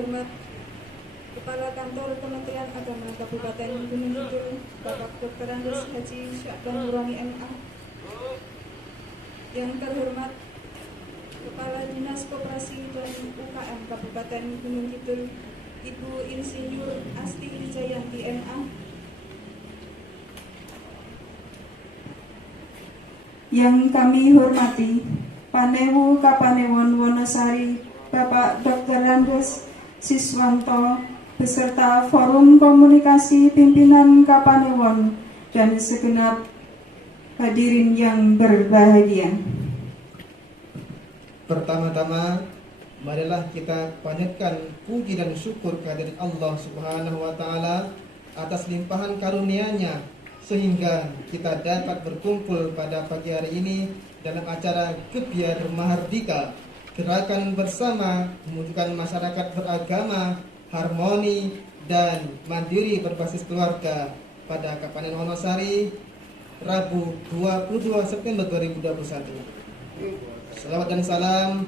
terhormat Kepala Kantor Kementerian Agama Kabupaten Gunung Kidul, Bapak Dr. Andes Haji Syakban Nurani MA. Yang terhormat Kepala Dinas Koperasi dan UKM Kabupaten Gunung Kidul, Ibu Insinyur Asti Wijayanti MA. Yang kami hormati Panewu Kapanewon Wonosari, Bapak Dr. Andes Siswanto, beserta Forum Komunikasi Pimpinan Kapanewon dan segenap hadirin yang berbahagia. Pertama-tama, marilah kita panjatkan puji dan syukur kehadirat Allah Subhanahu wa Ta'ala atas limpahan karunia-Nya sehingga kita dapat berkumpul pada pagi hari ini dalam acara Gebyar Mahardika, gerakan bersama mewujudkan masyarakat beragama, harmoni dan mandiri berbasis keluarga pada Kapanewon Wonosari, Rabu 22 September 2021. Salawat dan salam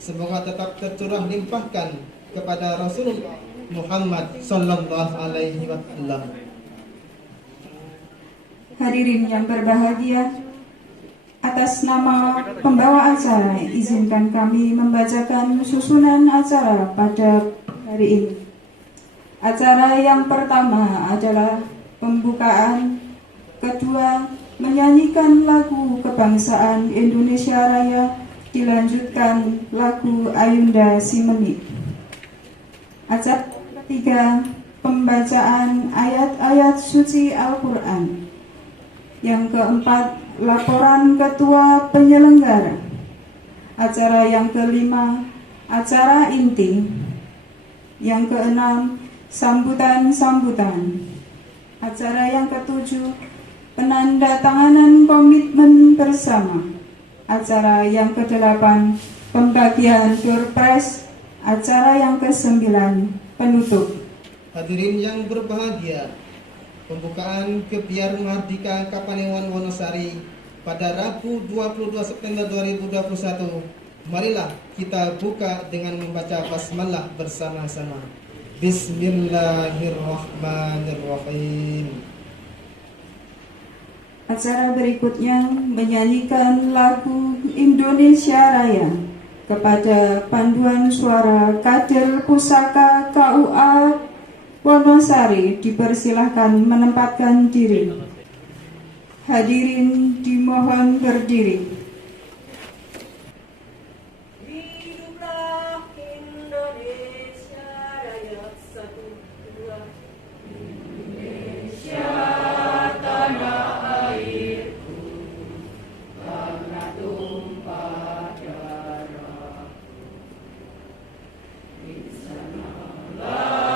semoga tetap tercurah limpahkan kepada Rasulullah Muhammad Sallallahu Alaihi Wasallam. Hadirin yang berbahagia, atas nama pembawa acara, izinkan kami membacakan susunan acara pada hari ini. Acara yang pertama adalah pembukaan, kedua menyanyikan lagu kebangsaan Indonesia Raya, dilanjutkan lagu Ayunda Simenit. Acara ketiga pembacaan ayat-ayat suci Al-Quran. Yang keempat, laporan ketua penyelenggara. Acara yang kelima, acara inti. Yang keenam, sambutan-sambutan. Acara yang ketujuh, penandatanganan komitmen bersama. Acara yang kedelapan, pembagian door prize. Acara yang kesembilan, penutup. Hadirin yang berbahagia, pembukaan Gebyar Mahardika Kapanewon Wonosari pada Rabu 22 September 2021. Marilah kita buka dengan membaca basmalah bersama-sama. Bismillahirrahmanirrahim. Acara berikutnya menyanyikan lagu Indonesia Raya kepada panduan suara kader pusaka KUA Wonosari. Dipersilahkan menempatkan diri. Hadirin dimohon berdiri. Hiduplah Indonesia Raya, 1, 2. Indonesia tanah airku, karena tumpah darah. Di sanalah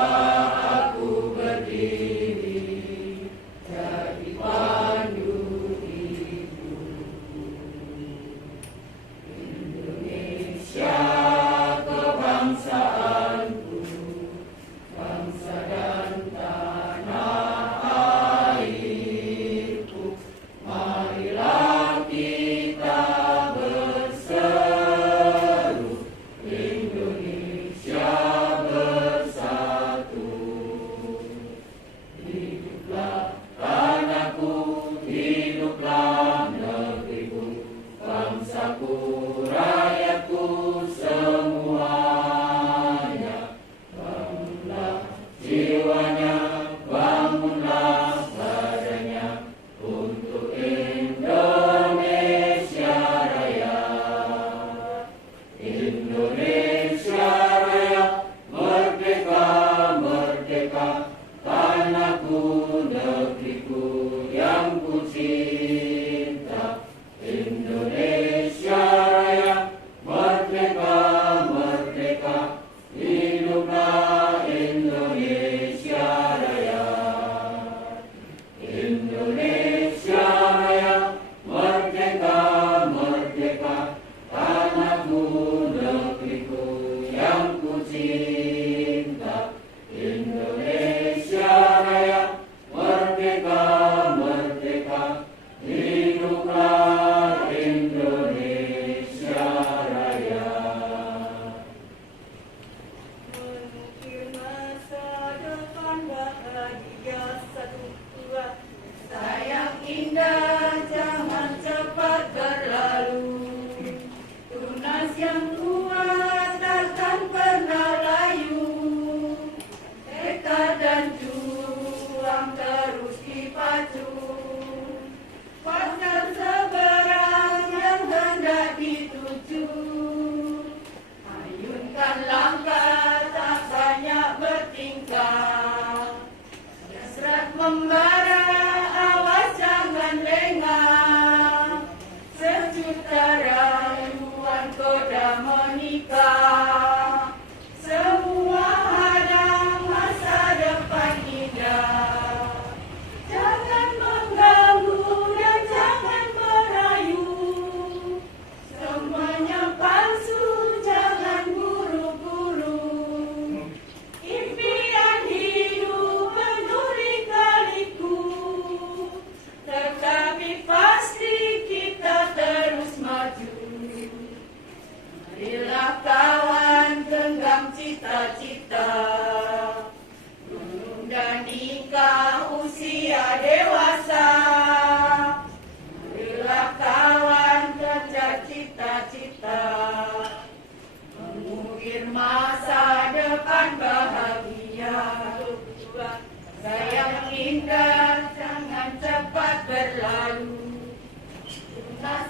aku berdiri, jadi pandu hidupku. Indonesia kebangsaanku, bangsa dan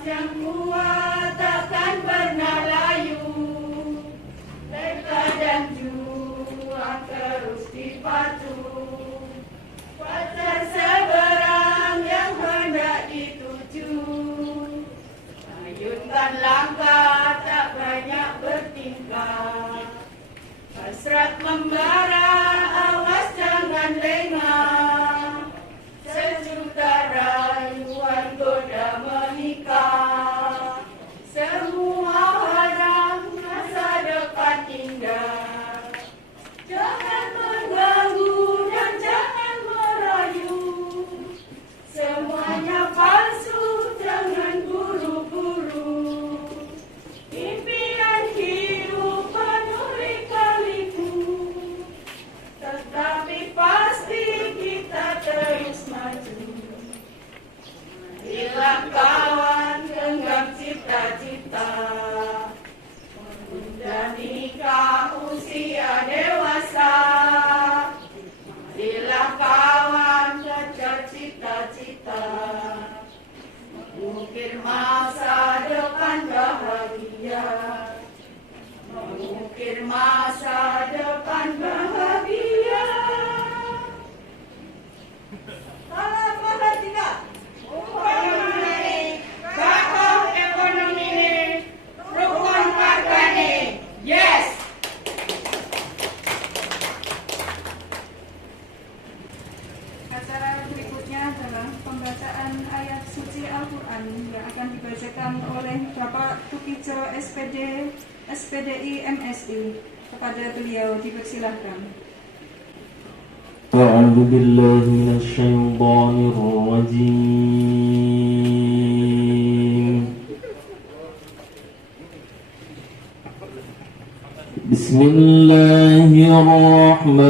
yang kuat takkan pernah layu. Mereka dan juang terus dipacu. Pacar seberang yang hendak dituju. Ayunkan langkah tak banyak bertingkah. Hasrat membara, awas jangan lengah. Sejuta rayuan goda menikah. Semua harap masa depan indah. Jangan mengganggu dan jangan merayu. Semuanya palsu, jangan buru-buru. Impian hidup penuh lika-liku, tetapi pasti kita terus maju. Marilah kawan genggam cita-cita, menunda nikah usia dewasa. Marilah kawan kejar cita-cita, mengukir masa depan bahagia. Mengukir masa depan bahagia. Salam Mahardika. Upaya menarik, gakoh ekonomi, rukun wargane. Yes. Acara berikutnya adalah pembacaan ayat suci Al-Quran yang akan dibacakan oleh Bapak Tukijo SPDI MSI. Kepada beliau dipersilahkan. أعوذ بالله من الشيطان الرجيم بسم الله الرحمن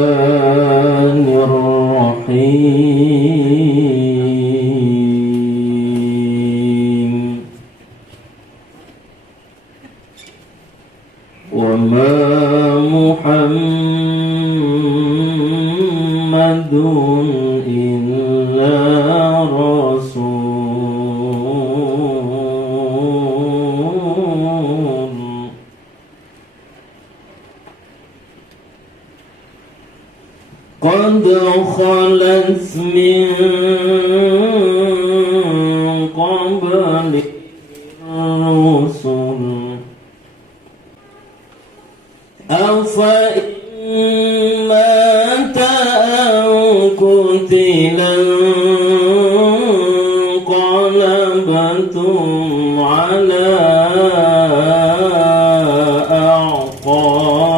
الرحيم وما محمد إلا رسول قد خلت من قبله الرسل أفإن مات أو قتلا انقلبتم على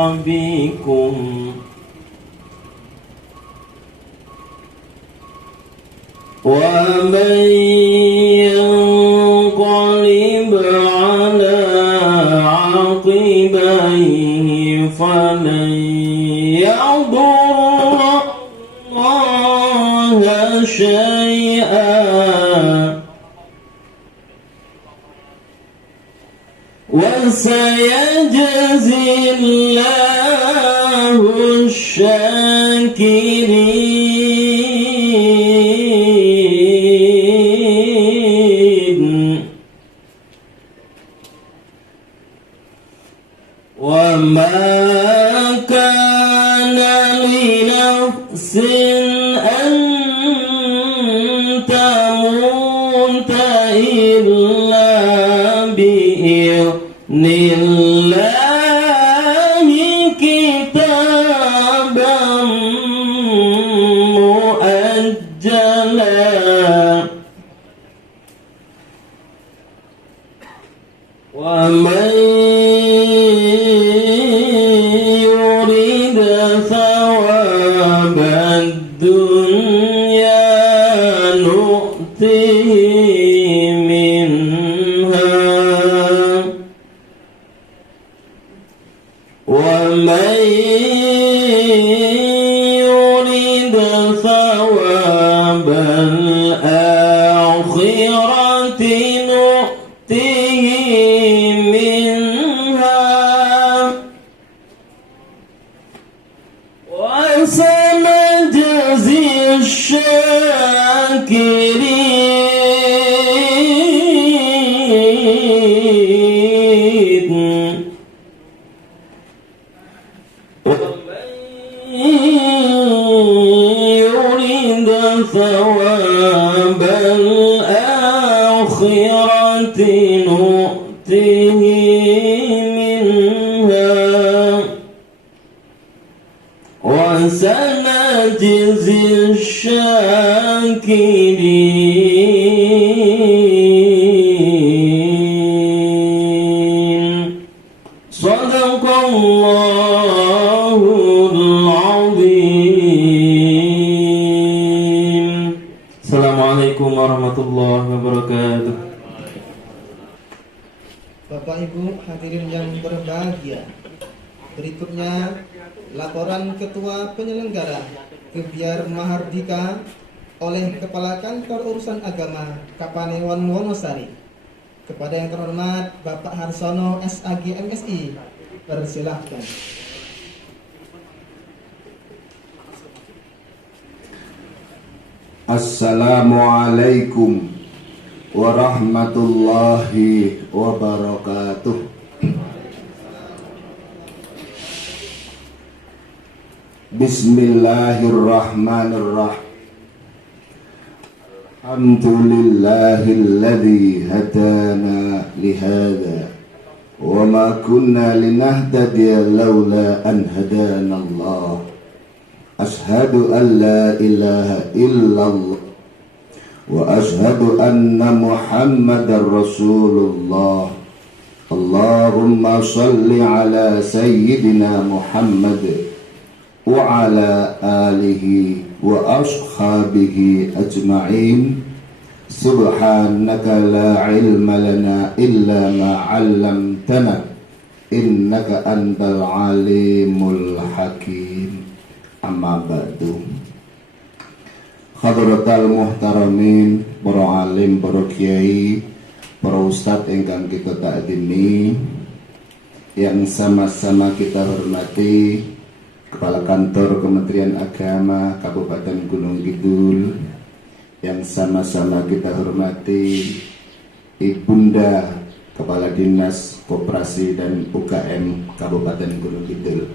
أعقابكم ومن ينقلب على عقبيه فلن يضر الله شيئا وسيجزي الله الشاكرين وما كان لنفس أن تموت إلا بإذن الله كتابا مؤجلا ومن يريد ثواب الدنيا نؤته منها ومن يريد ثواب الآخرة نؤته منها وسنجزي الشاكرين يريد ثواب الآخرة نؤته منها وسنجزي الشاكرين صدق الله العظيم. Assalamualaikum warahmatullahi wabarakatuh. Bapak Ibu hadirin yang berbahagia, berikutnya laporan Ketua Penyelenggara Gebyar Mahardika oleh Kepala Kantor Urusan Agama Kapanewon Wonosari. Kepada yang terhormat Bapak Harsono SAG MSI, persilahkan. Assalamualaikum warahmatullahi wabarakatuh. Bismillahirrahmanirrahim. Alhamdulillahilladzi hadana lihada wa ma kunna linahtadiya laula an hadana Allah. Ashhadu an la ilaha illallah wa ashhadu anna Muhammadar Rasulullah. Allahumma salli ala sayyidina Muhammad wa ala alihi wa ashabihi ajma'in. Subhanaka la ilma lana illa ma 'allamtana innaka antal alimul hakim. Amma ba'du. Hadratal muhtaramin, para alim, para kiai, para ustadz ingkang kita takdimi, yang sama-sama kita hormati Kepala Kantor Kementerian Agama Kabupaten Gunung Kidul, yang sama-sama kita hormati Ibunda Kepala Dinas Koperasi dan UKM Kabupaten Gunung Kidul,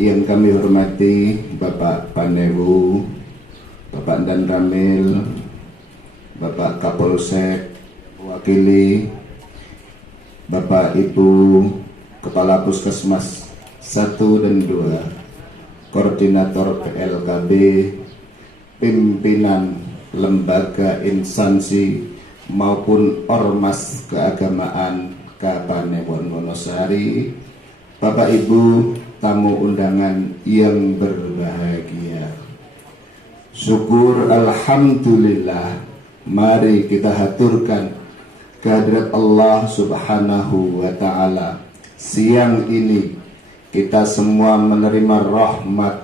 yang kami hormati Bapak Panewu, Bapak Dan Ramil, Bapak Kapolsek, wakili, Bapak Ibu Kepala Puskesmas 1 dan 2, Koordinator PLKB, pimpinan lembaga instansi maupun ormas keagamaan Kapanewon Wonosari, Bapak Ibu tamu undangan yang berbahagia. Syukur alhamdulillah, mari kita haturkan kehadirat Allah Subhanahu wa ta'ala. Siang ini kita semua menerima rahmat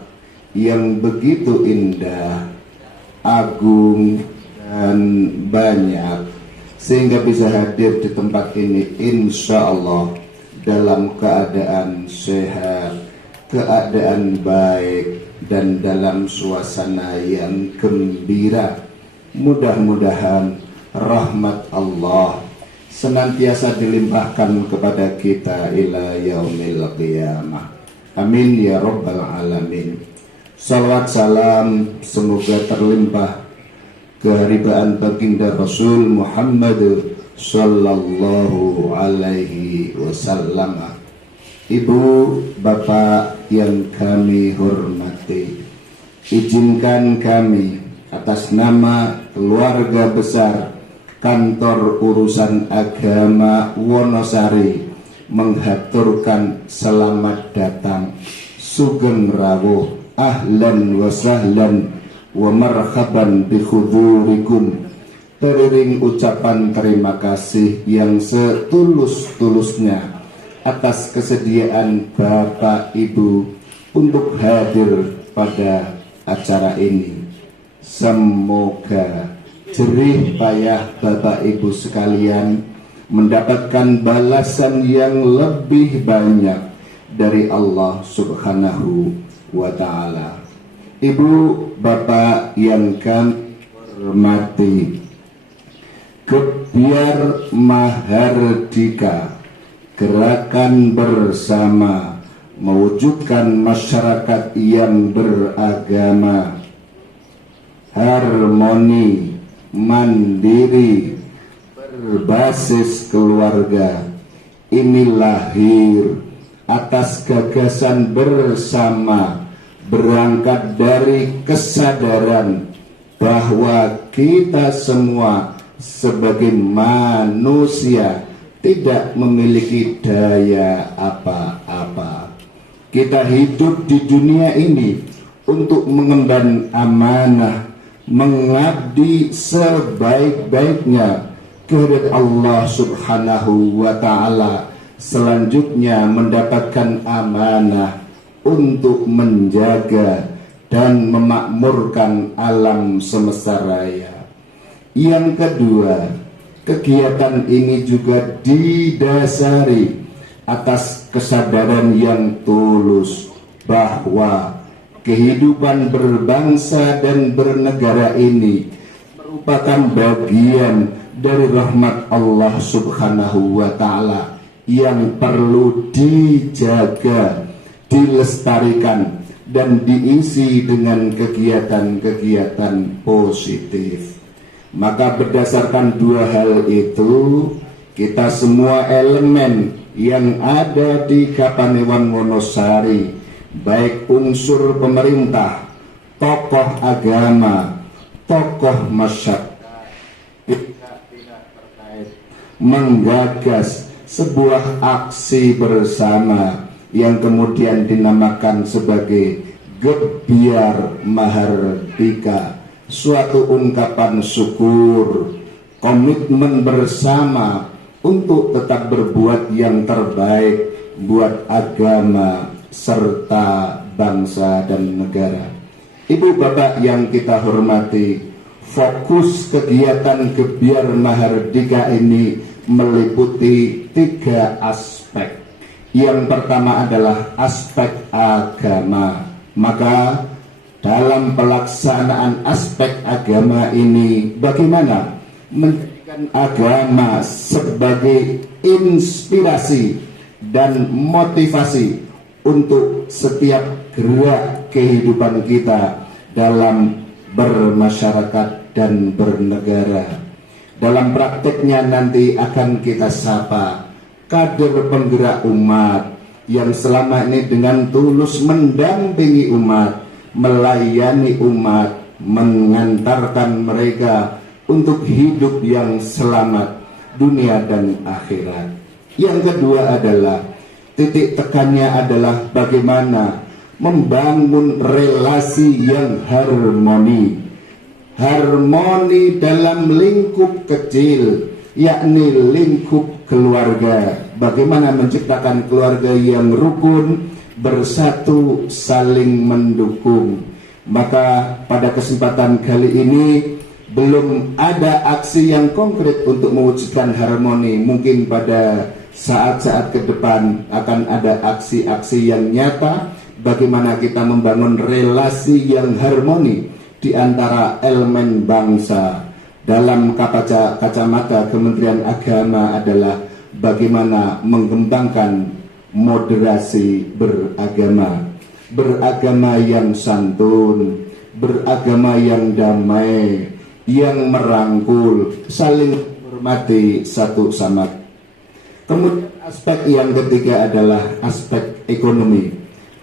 yang begitu indah, agung, dan banyak, sehingga bisa hadir di tempat ini insya Allah dalam keadaan sehat, keadaan baik, dan dalam suasana yang gembira. Mudah-mudahan rahmat Allah senantiasa dilimpahkan kepada kita ila yaumil qiyamah. Amin ya rabbal alamin. Salawat salam semoga terlimpah keharibaan baginda Rasul Muhammad sallallahu alaihi wasallam. Ibu, bapak yang kami hormati, izinkan kami atas nama keluarga besar Kantor Urusan Agama Wonosari menghaturkan selamat datang, sugeng rawuh, ahlan wa sahlan wa marhaban bi hudurikum. Teriring ucapan terima kasih yang setulus-tulusnya atas kesediaan Bapak Ibu untuk hadir pada acara ini. Semoga jerih payah Bapak Ibu sekalian mendapatkan balasan yang lebih banyak dari Allah Subhanahu wa ta'ala. Ibu bapak yang kami hormati, Gebyar Mahardika, gerakan bersama mewujudkan masyarakat yang beragama, harmoni, mandiri, berbasis keluarga. Ini lahir atas gagasan bersama, berangkat dari kesadaran bahwa kita semua sebagai manusia tidak memiliki daya apa-apa. Kita hidup di dunia ini untuk mengemban amanah, mengabdi sebaik-baiknya kehadirat Allah Subhanahu wa Ta'ala, selanjutnya mendapatkan amanah untuk menjaga dan memakmurkan alam semesta raya. Yang kedua, kegiatan ini juga didasari atas kesadaran yang tulus bahwa kehidupan berbangsa dan bernegara ini merupakan bagian dari rahmat Allah Subhanahu wa Ta'ala yang perlu dijaga, dilestarikan, dan diisi dengan kegiatan-kegiatan positif. Maka berdasarkan dua hal itu, kita semua elemen yang ada di Kapanewon Wonosari, baik unsur pemerintah, tokoh agama, tokoh masyarakat, pihak-pihak terkait, menggagas sebuah aksi bersama yang kemudian dinamakan sebagai Gebyar Mahardika, suatu ungkapan syukur, komitmen bersama untuk tetap berbuat yang terbaik buat agama serta bangsa dan negara. Ibu bapak yang kita hormati, fokus kegiatan Gebyar Mahardika ini meliputi 3 aspek. Yang pertama adalah aspek agama. Maka dalam pelaksanaan aspek agama ini, bagaimana menjadikan agama sebagai inspirasi dan motivasi untuk setiap gerak kehidupan kita dalam bermasyarakat dan bernegara. Dalam prakteknya nanti akan kita sapa kader penggerak umat yang selama ini dengan tulus mendampingi umat, melayani umat, mengantarkan mereka untuk hidup yang selamat dunia dan akhirat. Yang kedua adalah titik tekannya adalah bagaimana membangun relasi yang harmoni. Harmoni dalam lingkup kecil, yakni lingkup keluarga. Bagaimana menciptakan keluarga yang rukun, bersatu, saling mendukung. Maka pada kesempatan kali ini belum ada aksi yang konkret untuk mewujudkan harmoni. Mungkin pada saat-saat ke depan akan ada aksi-aksi yang nyata bagaimana kita membangun relasi yang harmoni di antara elemen bangsa. Dalam kacamata Kementerian Agama adalah bagaimana mengembangkan moderasi beragama, beragama yang santun, beragama yang damai, yang merangkul, saling menghormati satu sama. Kemudian aspek yang ketiga adalah aspek ekonomi.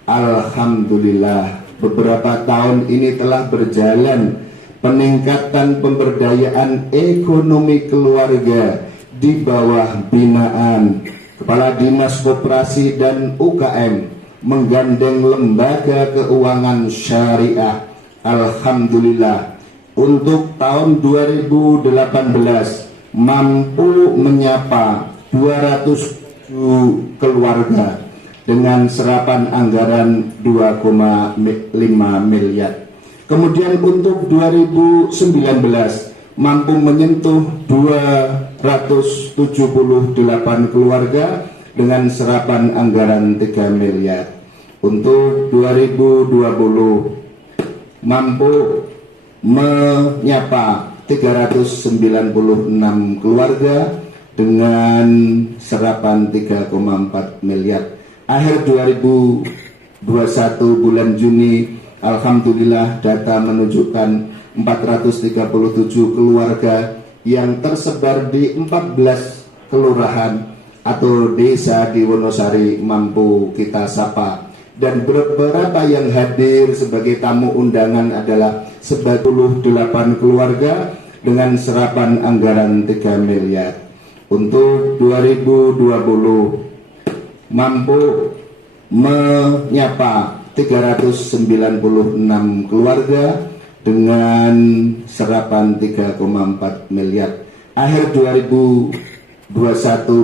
Alhamdulillah beberapa tahun ini telah berjalan peningkatan pemberdayaan ekonomi keluarga di bawah binaan Kepala Dinas Koperasi dan UKM menggandeng lembaga keuangan syariah. Alhamdulillah untuk tahun 2018 mampu menyapa 207 keluarga dengan serapan anggaran 2,5 miliar. Kemudian untuk 2019 mampu menyentuh 278 keluarga dengan serapan anggaran 3 miliar. Untuk 2020 mampu menyapa 396 keluarga dengan serapan 3,4 miliar. akhir 2021 bulan Juni, alhamdulillah data menunjukkan 437 keluarga yang tersebar di 14 kelurahan atau desa di Wonosari mampu kita sapa. Dan beberapa yang hadir sebagai tamu undangan adalah 98 keluarga dengan serapan anggaran 3 miliar. Untuk 2020 mampu menyapa 396 keluarga dengan serapan 3,4 miliar. Akhir 2021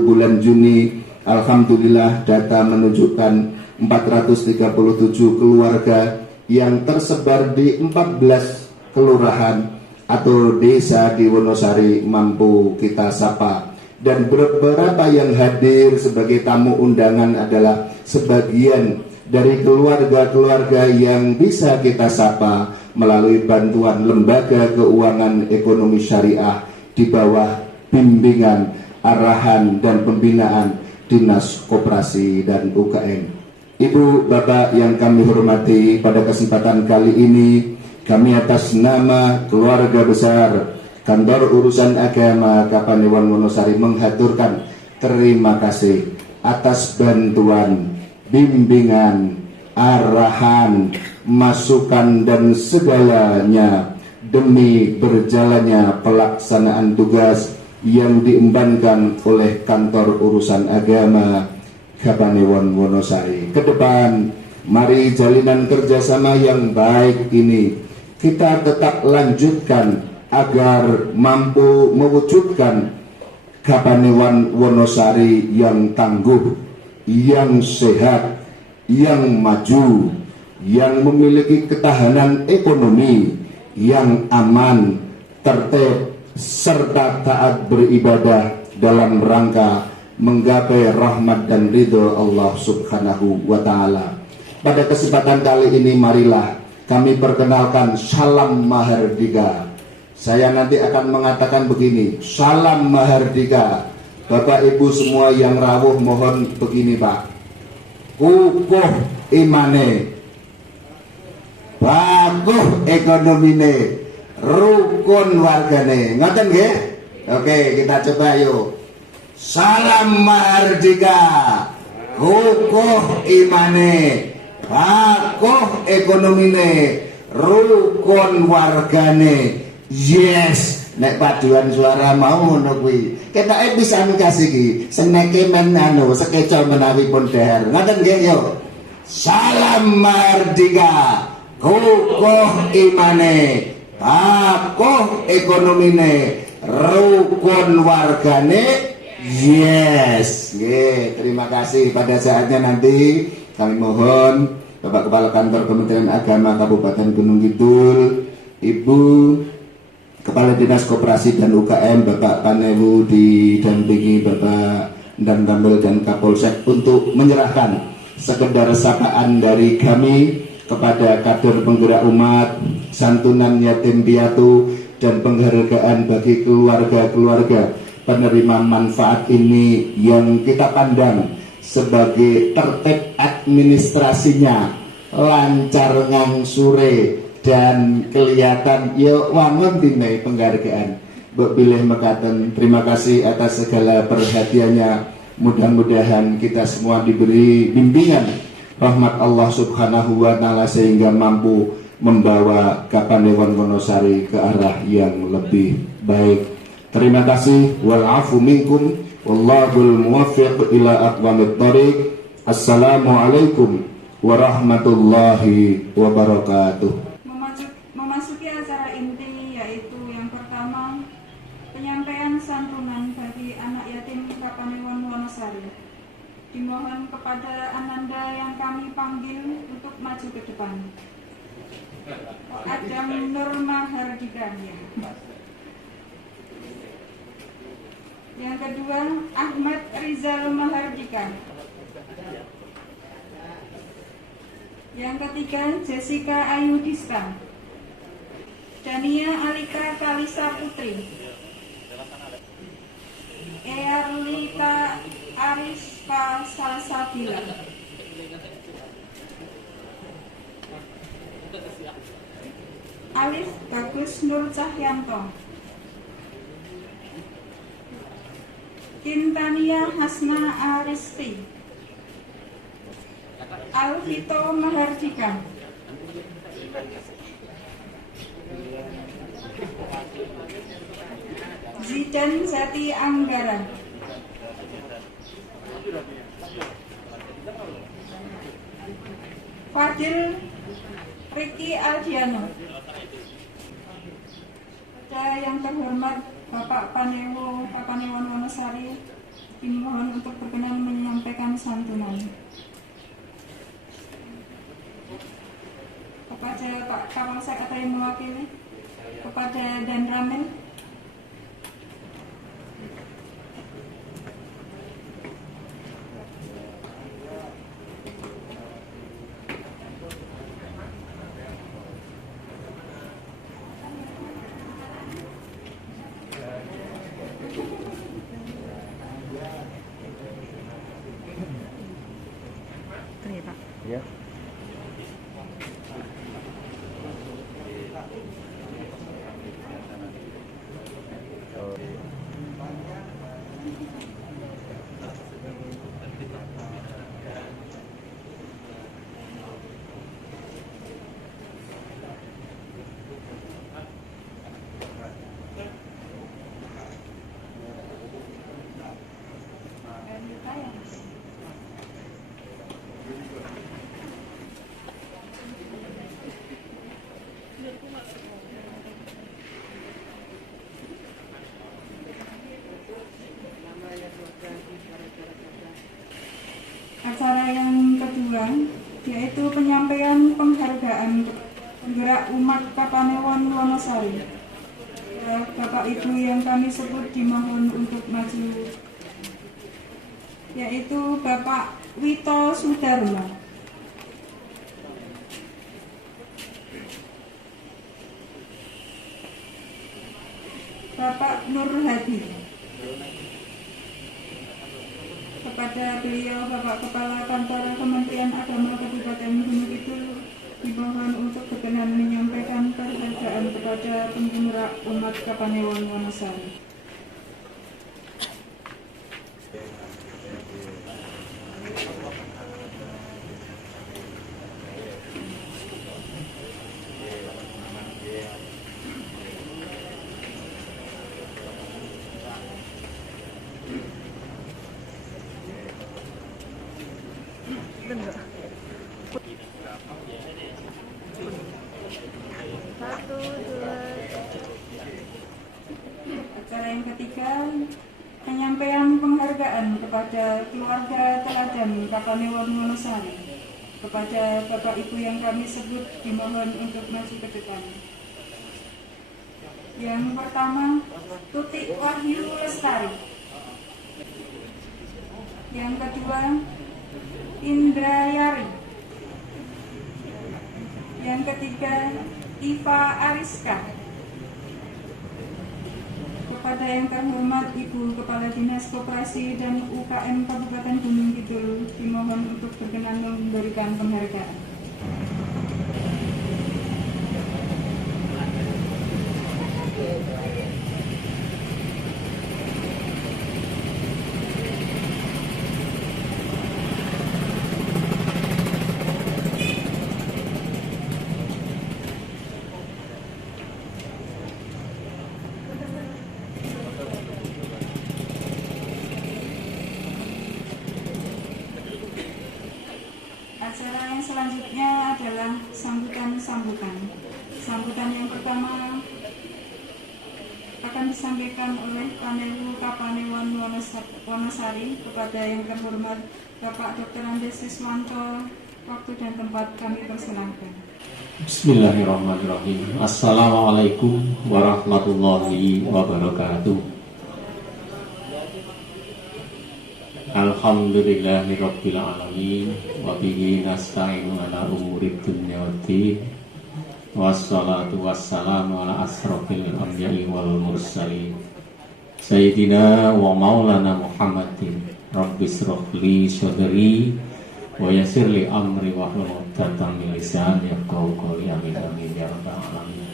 bulan Juni, alhamdulillah data menunjukkan 437 keluarga yang tersebar di 14 kelurahan atau desa di Wonosari mampu kita sapa. Dan beberapa yang hadir sebagai tamu undangan adalah sebagian dari keluarga-keluarga yang bisa kita sapa melalui bantuan Lembaga Keuangan Ekonomi Syariah di bawah bimbingan, arahan, dan pembinaan Dinas Koperasi dan UKM. Ibu, Bapak yang kami hormati, pada kesempatan kali ini kami atas nama keluarga besar Kantor Urusan Agama Kapanewon Wonosari menghaturkan terima kasih atas bantuan, bimbingan, arahan, masukan, dan segalanya demi berjalannya pelaksanaan tugas yang diembankan oleh Kantor Urusan Agama Kapanewon Wonosari. Ke depan, mari jalinan kerjasama yang baik ini kita tetap lanjutkan agar mampu mewujudkan Kapanewon Wonosari yang tangguh, yang sehat, yang maju, yang memiliki ketahanan ekonomi, yang aman, tertib, serta taat beribadah dalam rangka menggapai rahmat dan ridho Allah Subhanahu wa Ta'ala. Pada kesempatan kali ini, marilah kami perkenalkan Salam Mahardika. Saya nanti akan mengatakan begini, Salam Mahardika. Bapak Ibu semua yang rawuh mohon begini Pak. Kukuh imane, baguh ekonomine, rukun wargane. Ngoten nggih? Oke, kita coba yuk. Salam Mahardika, kukuh imane, baguh ekonomine, rukun wargane. Yes, nek paduan suara mau ngono kuwi. Ketake bisa mikasi iki, seneke men anu sekeca menawi pun dahar. Ngoten nggih yo. Salam Mahardika, kukuh imane, baguh ekonomine, rukun wargane. Yes, terima kasih. Pada saatnya nanti kami mohon Bapak Kepala Kantor Kementerian Agama Kabupaten Gunung Kidul, Ibu Kepala Dinas Koperasi dan UKM Bapak Panewu didampingi Bapak Dan Ramil dan Kapolsek untuk menyerahkan sekedar sapaan dari kami kepada kader penggerak umat, santunan yatim piatu, dan penghargaan bagi keluarga-keluarga penerima manfaat ini yang kita pandang sebagai tertib administrasinya, lancar ngangsure, dan kelihatan ya wangun dinai penghargaan. Mbok pilih mekaten, terima kasih atas segala perhatiannya. Mudah-mudahan kita semua diberi bimbingan rahmat Allah Subhanahu wa Ta'ala sehingga mampu membawa Kapanewon Wonosari ke arah yang lebih baik. Terima kasih, wal afu minkum, wallahul muwaffiq ila aqwamit thoriq. Assalamualaikum warahmatullahi wabarakatuh. Memasuki acara inti, yaitu yang pertama penyampaian santunan bagi anak yatim Kapanewon Wonosari. Dimohon kepada Ananda yang kami panggil untuk maju ke depan. Adam Nur Mahardika. Yang kedua, Ahmad Rizal Mahardika. Yang ketiga, Jessica Ayudista. Dania Alika Kalisa Putri. Earlita Ariska Salsabila. Alif Bagus Nur Cahyanto, Tintania Hasna Aristi, Alvito Mahardika, Zidan Zati Anggara, Fadil Riki Aldiano. Yang terhormat Bapak Panewon Wonosari, dimohon untuk berkenan menyampaikan santunan. Kepada Pak Kapolsek atau yang mewakili, kepada Dan Ramil, Ya. acara yang kedua yaitu penyampaian penghargaan Gerak Umat Kapanewon Wonosari. Bapak Ibu yang kami sebut dimohon untuk maju, yaitu Bapak Wito Sudarmo, Bapak Nur Hadi. Kepada beliau, Bapak Kepala Kantor Kementerian Agama Kabupaten Gunung Kidul, dimohon untuk berkenan menyampaikan penghargaan kepada penggerak umat Kapanewon Wonosari. Acara yang ketiga, penyampaian penghargaan kepada keluarga teladan Kapanewon Wonosari. Kepada Bapak Ibu yang kami sebut dimohon untuk maju ke depan. Yang pertama, Tutik Wahyu Lestari. Yang kedua, Indra Yari. Yang ketiga, Iva Ariska. Kepada yang terhormat Ibu Kepala Dinas Koperasi dan UKM Kabupaten Gunung Kidul, dimohon untuk berkenan memberikan penghargaan. Acara yang selanjutnya adalah sambutan-sambutan. Sambutan yang pertama akan disampaikan oleh Panelu Kapanewon Wonosari. Kepada yang terhormat Bapak Dr. Andes Siswanto, waktu dan tempat kami persilahkan. Bismillahirrahmanirrahim. Assalamualaikum warahmatullahi wabarakatuh. Alhamdulillahirabbil alamin wa bihi nasta'inu ala umuri dunya waddin. Wassalatu wassalamu ala asrofil anbiya'i wal mursalin Sayyidina wa maulana Muhammadin. Rabbis rofli sadri wa yassir li amri wa hlul 'uqdatam min lisani yafqahu qawli. Amin amin ya rabbal alamin.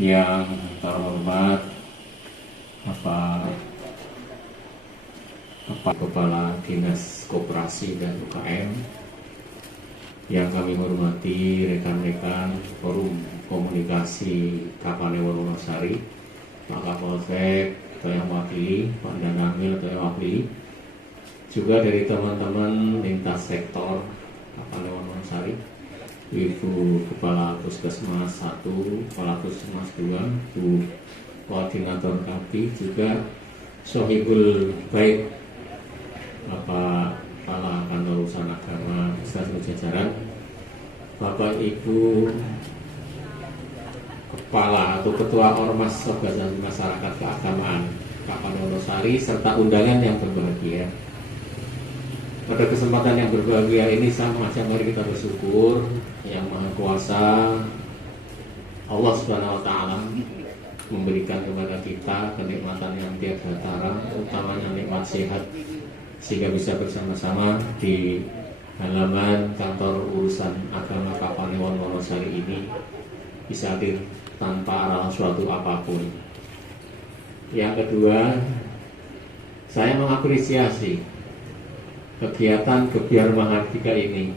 Yang terhormat Kepala Dinas Koperasi dan UKM, yang kami hormati rekan-rekan Forum Komunikasi Kapanewon Wonosari, Pak Kapolsek atau yang wakili, Pak Danamil atau yang wakili, juga dari teman-teman lintas sektor Kapanewon Wonosari, Ibu Kepala Puskesmas 1, Kepala Puskesmas 2, Bu Koordinator KAPI, juga Sohibul Baik, Bapak Kepala Kantor Urusan Agama Beserta jajaran, Bapak Ibu Kepala atau Ketua Ormas Organisasi Masyarakat Keagamaan Kapanewon Wonosari, serta undangan yang berbahagia. Pada kesempatan yang berbahagia ini sama saja mari kita bersyukur Yang Maha Kuasa Allah Subhanahu wa taala memberikan kepada kita kenikmatan yang tiada tara, utamanya nikmat sehat, sehingga bisa bersama-sama di halaman kantor urusan agama Kapanewon Wonosari ini bisa hadir tanpa arah suatu apapun. Yang kedua, saya mengapresiasi kegiatan Gebyar Mahardika ini.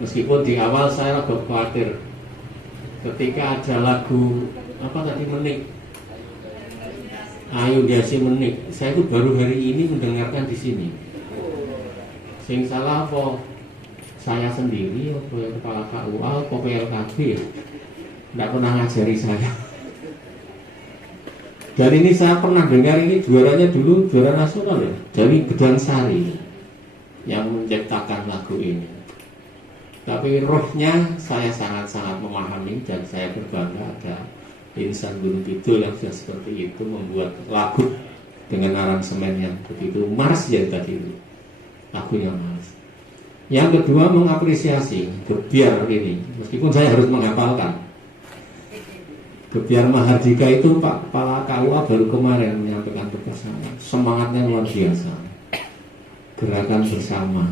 Meskipun di awal saya agak khawatir ketika ada lagu Menik, Ayu Diasi Menik, saya itu baru hari ini mendengarkan di sini. Sing salah apa saya sendiri, apa yang kepala KUA, apa PLKB, tidak pernah ngajari saya. Dan ini saya pernah dengar, ini juaranya dulu juara nasional ya, dari Gedang Sari yang menciptakan lagu ini. Tapi rohnya saya sangat-sangat memahami, dan saya berbangga ada insan Gunung Kidul yang sudah seperti itu membuat lagu dengan aransemen yang begitu mars ya tadi itu. Lagunya mars. Yang kedua, mengapresiasi Gebyar ini, meskipun saya harus menghafalkan. Gebyar Mahardika itu Pak Kepala KUA baru kemarin menyampaikan kepada saya, semangatnya luar biasa. Gerakan bersama.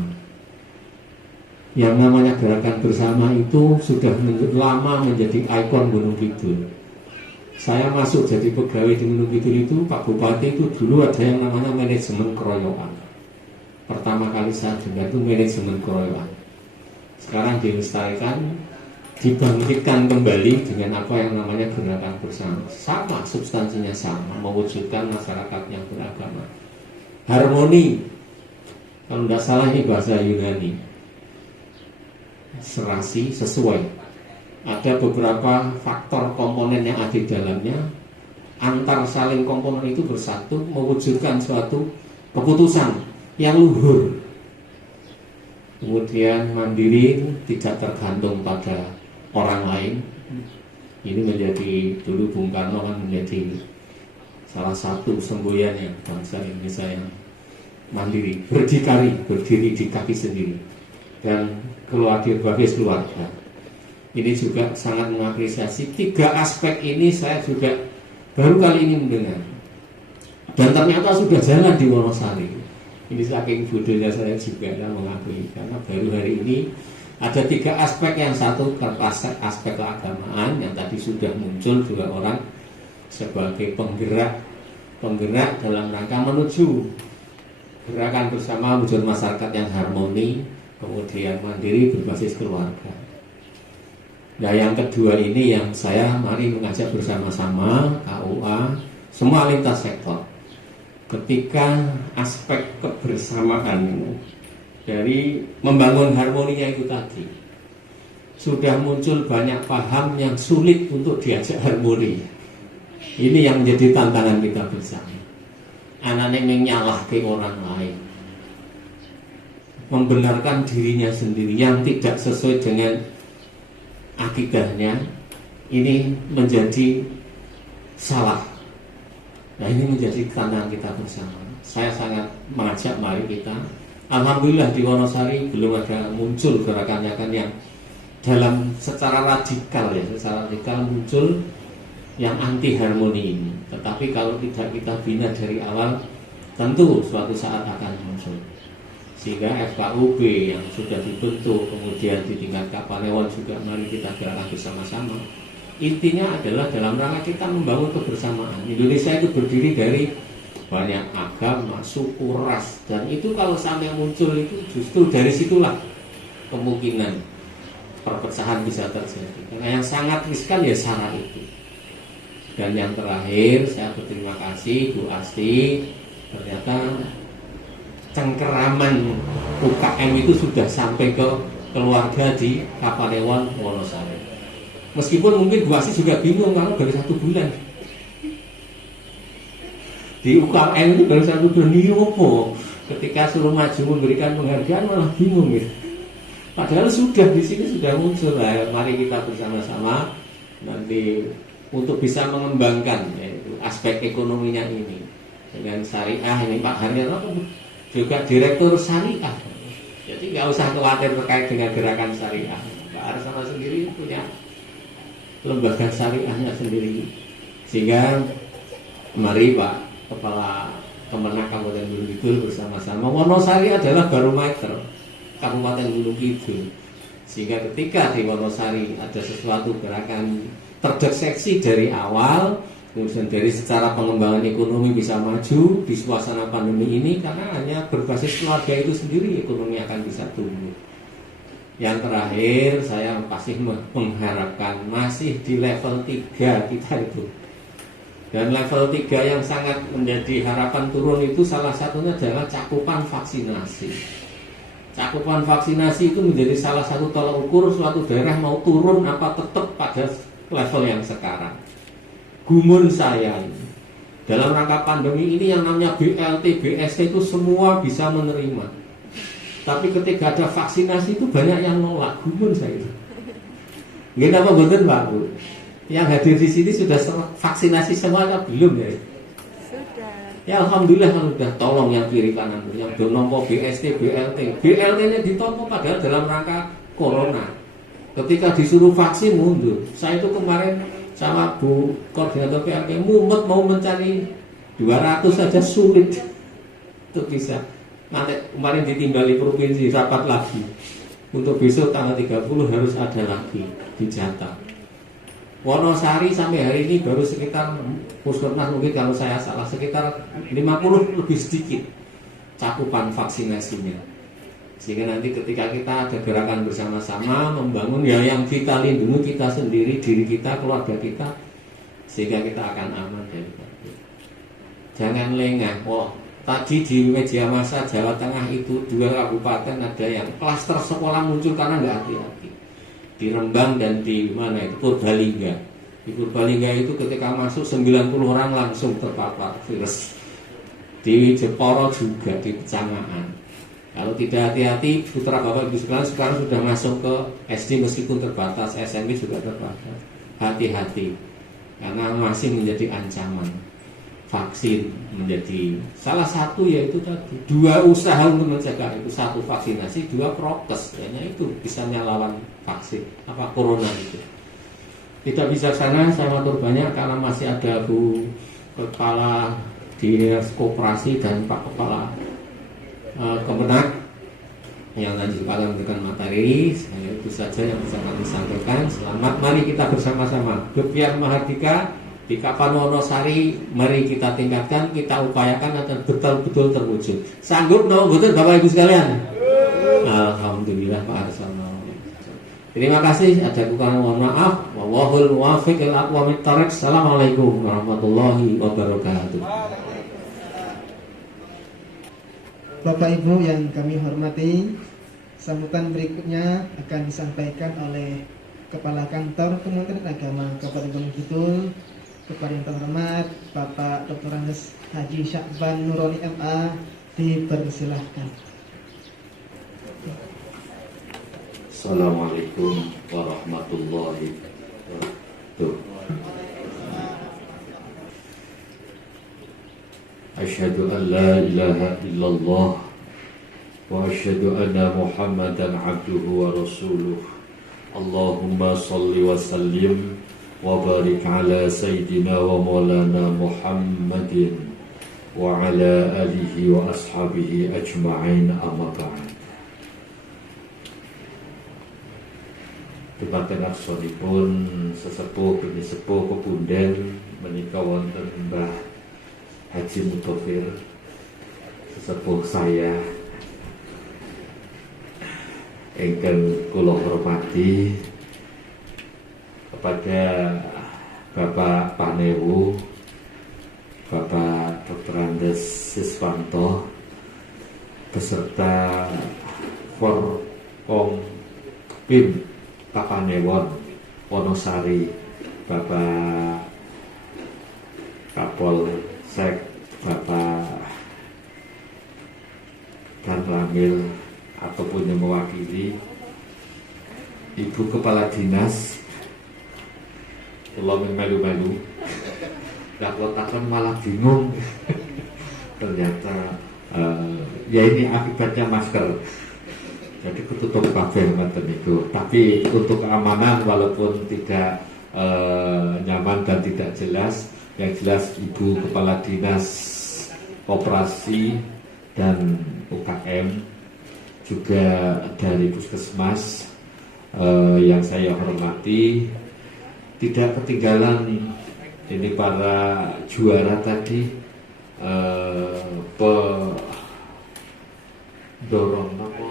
Yang namanya gerakan bersama itu sudah lama menjadi ikon Gunung Kidul. Saya masuk jadi pegawai di Gunung Kidul itu, Pak Bupati itu dulu ada yang namanya manajemen keroyokan. Pertama kali saya dengar itu manajemen keroyokan. Sekarang dilestarikan, dibangkitkan kembali dengan apa yang namanya gerakan bersama. Sama, substansinya sama, mewujudkan masyarakat yang beragama. Harmoni, kalau tidak salah ini bahasa Yunani. Serasi, sesuai. Ada beberapa faktor komponen yang ada di dalamnya, antar saling komponen itu bersatu mewujudkan suatu keputusan yang luhur. Kemudian mandiri, tidak tergantung pada orang lain. Ini menjadi, dulu Bung Karno kan menjadi salah satu semboyannya bangsa Indonesia yang mandiri, berdikari, berdiri di kaki sendiri, dan keluarga basis keluarga. Ini juga sangat mengapresiasi. 3 aspek ini saya juga baru kali ini mendengar, dan ternyata sudah jalan di Wonosari. Ini saking bodohnya saya juga mengakui, karena baru hari ini ada 3 aspek. Yang satu aspek keagamaan yang tadi sudah muncul 2 orang sebagai penggerak dalam rangka menuju gerakan bersama wujud masyarakat yang harmoni, kemudian mandiri berbasis keluarga. Nah, yang kedua ini yang saya mari mengajak bersama-sama KUA, semua lintas sektor. Ketika aspek kebersamaan dari membangun harmoninya itu tadi, sudah muncul banyak paham yang sulit untuk diajak harmoni. Ini yang menjadi tantangan kita bersama. Anaknya menyalah ke orang lain, membenarkan dirinya sendiri yang tidak sesuai dengan akidahnya, ini menjadi salah. Nah, ini menjadi tantangan kita bersama. Saya sangat mengajak mari kita. Alhamdulillah di Wonosari belum ada muncul gerakannya kan yang dalam secara radikal muncul yang anti harmoni ini. Tetapi kalau tidak kita bina dari awal, tentu suatu saat akan muncul. Sehingga FKUB yang sudah dibentuk, kemudian di tingkat Kapanewon juga mari kita gerakkan bersama-sama. Intinya adalah dalam rangka kita membangun kebersamaan. Indonesia itu berdiri dari banyak agama, suku, ras, dan itu kalau sampai muncul itu justru dari situlah kemungkinan perpecahan bisa terjadi. Karena yang sangat riskan ya SARA itu. Dan yang terakhir saya berterima kasih Bu Asti, ternyata cengkeraman UKM itu sudah sampai ke keluarga di Kapanewon Wonosari. Meskipun mungkin Bu Asti juga bingung kalau baru 1 bulan di UKM itu baru 1 bulan ini apa? Ketika suruh maju memberikan penghargaan malah bingung gitu. Padahal sudah di sini sudah muncul. Nah, mari kita bersama-sama nanti untuk bisa mengembangkan yaitu aspek ekonominya ini dengan syariah. Ini Pak Haryono juga direktur syariah, jadi nggak usah khawatir terkait dengan gerakan syariah. Pak Haryono sendiri punya lembaga syariahnya sendiri, sehingga mari Pak Kepala Kemenak Kabupaten Gunung Kidul bersama-sama. Wonosari adalah barometer Kabupaten Gunung Kidul, sehingga ketika di Wonosari ada sesuatu gerakan terdeteksi dari awal, kemudian dari secara pengembangan ekonomi bisa maju di suasana pandemi ini, karena hanya berbasis keluarga itu sendiri ekonomi akan bisa tumbuh. Yang terakhir saya pasti mengharapkan masih di level 3 kita itu. Dan level 3 yang sangat menjadi harapan turun itu salah satunya adalah cakupan vaksinasi. Cakupan vaksinasi itu menjadi salah satu tolak ukur suatu daerah mau turun apa tetap pada level yang sekarang. Gumun saya ini, dalam rangka pandemi ini yang namanya BLT, BST itu semua bisa menerima. Tapi ketika ada vaksinasi itu banyak yang nolak. Gumun saya itu. Gini apa betul Pak Bu? Yang hadir di sini sudah vaksinasi semua atau belum ya? Sudah. Ya Alhamdulillah kalau sudah, tolong yang kiri kanan, yang donompo BST, BLT. BLT-nya ditompo padahal dalam rangka corona. Ketika disuruh vaksin mundur. Saya itu kemarin sama Bu Koordinator PRK mumet mau mencari 200 saja sulit untuk bisa. Nanti kemarin ditimbali provinsi rapat lagi. Untuk besok tanggal 30 harus ada lagi dijatah. Wonosari sampai hari ini baru sekitar Puskesmas mungkin kalau saya salah sekitar 50 lebih sedikit cakupan vaksinasinya. Sehingga nanti ketika kita ada gerakan bersama-sama membangun ya yang kita lindungi kita sendiri, diri kita, keluarga kita, sehingga kita akan aman dari COVID. Jangan lengah. Tadi di media massa Jawa Tengah itu 2 kabupaten ada yang klaster sekolah muncul karena nggak hati-hati. Di Rembang dan di mana itu Purbalingga. Di Purbalingga itu ketika masuk 90 orang langsung terpapar virus. Di Jeporo juga di Pecangaan. Kalau tidak hati-hati, putra bapak ibu sekalian sekarang sudah masuk ke SD meskipun terbatas, SMP juga terbatas. Hati-hati, karena masih menjadi ancaman. Vaksin menjadi salah satu yaitu tadi 2 usaha untuk mencegah itu, 1 vaksinasi, 2 prokes, kayaknya itu bisa melawan vaksin apa corona itu. Tidak bisa sana saya matur banyak karena masih ada Bu Kepala Dinas Koperasi dan Pak Kepala Kemenak yang nanti akan memberikan materi. Saya itu saja yang bisa kami sampaikan. Selamat, mari kita bersama-sama Gebiar Mahardika di Kapanewon Wonosari, mari kita tingkatkan, kita upayakan agar betul-betul terwujud. Sanggup no betul Bapak Ibu sekalian? Alhamdulillah Pak Arsono. Terima kasih, ada kekurangan mohon maaf. Wallahul muwaffiq ila aqwamit thoriq. Assalamualaikum warahmatullahi wabarakatuh. Bapak Ibu yang kami hormati, sambutan berikutnya akan disampaikan oleh Kepala Kantor Kementerian Agama Kabupaten Gunung Kidul, kepada yang terhormat Bapak Dr. Andes Haji Syakban Nuroni MA, dipersilahkan. Assalamualaikum warahmatullahi wabarakatuh. Asyhadu an la ilaha illallah wa asyhadu anna Muhammadan abduhu wa rasuluh. Allahumma salli wa sallim wa barik ala sayyidina wa maulana Muhammadin وعلى آله وأصحابه أجمعين أما بعد. Dumateng aksanipun sesepuh bini sepuh pepunden menika wonten Mbah Haji Mutofir, sesepuh saya ingkang kula hormati, kepada Bapak Panewu, Bapak Dr. Andes Siswanto, beserta Forkom Pim Papanewon Wonosari, Bapak Kapolsek, Bapak Dan Ramil ataupun yang mewakili Ibu Kepala Dinas. Kalau melu-melu, nah kalau takkan malah bingung. Ternyata ya ini akibatnya masker. Jadi ketutup kabeh ngoten niku. Tapi untuk keamanan walaupun tidak nyaman dan tidak jelas, yang jelas Ibu Kepala Dinas Koperasi dan UKM juga dari Puskesmas yang saya hormati, tidak ketinggalan ini para juara tadi, pendorong apa?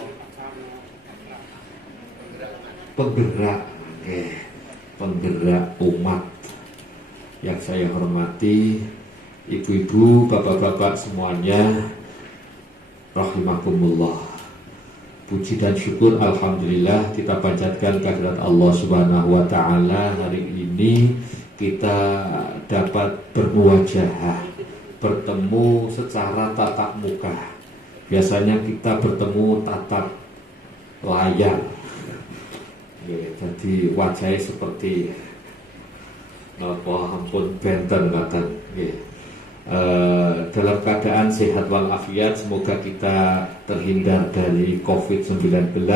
Penggerak umat yang saya hormati, ibu-ibu, bapak-bapak semuanya, rahimakumullah. Puji dan syukur alhamdulillah kita panjatkan kehadirat Allah Subhanahu wa taala. Hari ini kita dapat bermuwajahah, bertemu secara tatap muka. Biasanya kita bertemu tatap layar. Jadi wajahnya seperti ampun benten kata. Dalam keadaan sehat walafiat, semoga kita terhindar dari COVID-19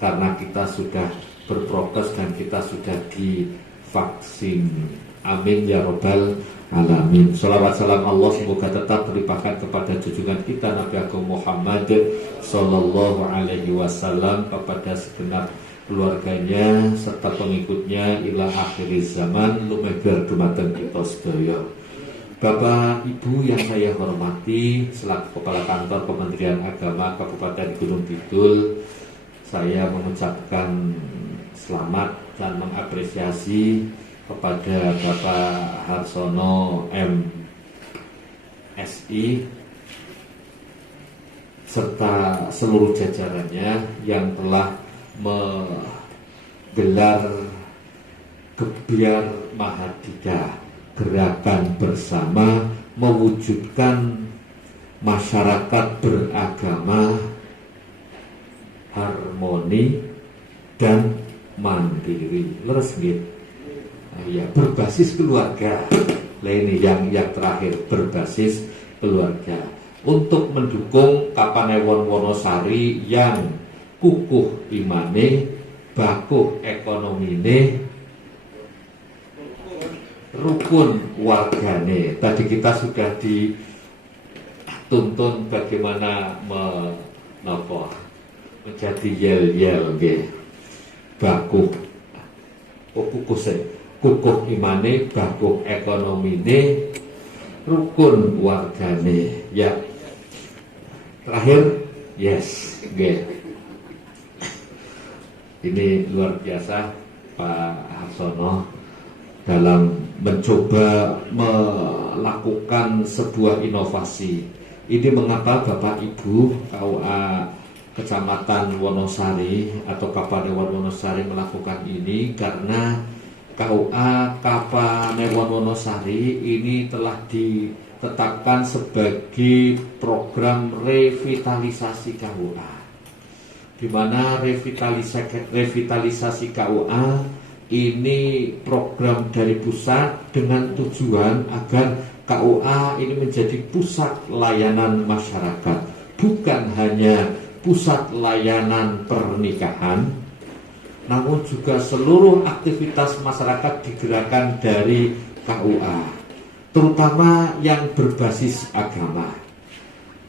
karena kita sudah berprokes dan kita sudah divaksin. Amin ya robbal alamin. Salawat salam Allah semoga tetap terlimpahkan kepada junjungan kita Nabi Agung Muhammad Sallallahu Alaihi Wasallam, kepada segenap keluarganya serta pengikutnya ila akhir zaman lumebar dumateng kita sedaya. Bapak Ibu yang saya hormati, selaku Kepala Kantor Kementerian Agama Kabupaten Gunung Kidul, saya mengucapkan selamat dan mengapresiasi kepada Bapak Harsono MSI serta seluruh jajarannya yang telah menggelar Gebyar Mahadika, gerakan bersama mewujudkan masyarakat beragama harmoni dan mandiri. Leres nggih. Ya, berbasis keluarga. Lah ini yang terakhir, berbasis keluarga. Untuk mendukung Kapanewon Wonosari yang kukuh imane, bakuh ekonomine, rukun wargane. Tadi kita sudah dituntun bagaimana menjadi yel-yel nggih. Bakuh kukuh imane, bakuh ekonomine, rukun wargane. Ya. Terakhir, yes, nggih. Ini luar biasa Pak Harsono dalam mencoba melakukan sebuah inovasi. Ini mengapa Bapak Ibu KUA Kecamatan Wonosari atau Kapanewon Wonosari melakukan ini, karena KUA Kapanewon Wonosari ini telah ditetapkan sebagai program revitalisasi KUA, di mana revitalisasi KUA ini program dari pusat dengan tujuan agar KUA ini menjadi pusat layanan masyarakat, bukan hanya pusat layanan pernikahan, namun juga seluruh aktivitas masyarakat digerakkan dari KUA. terutama yang berbasis agama.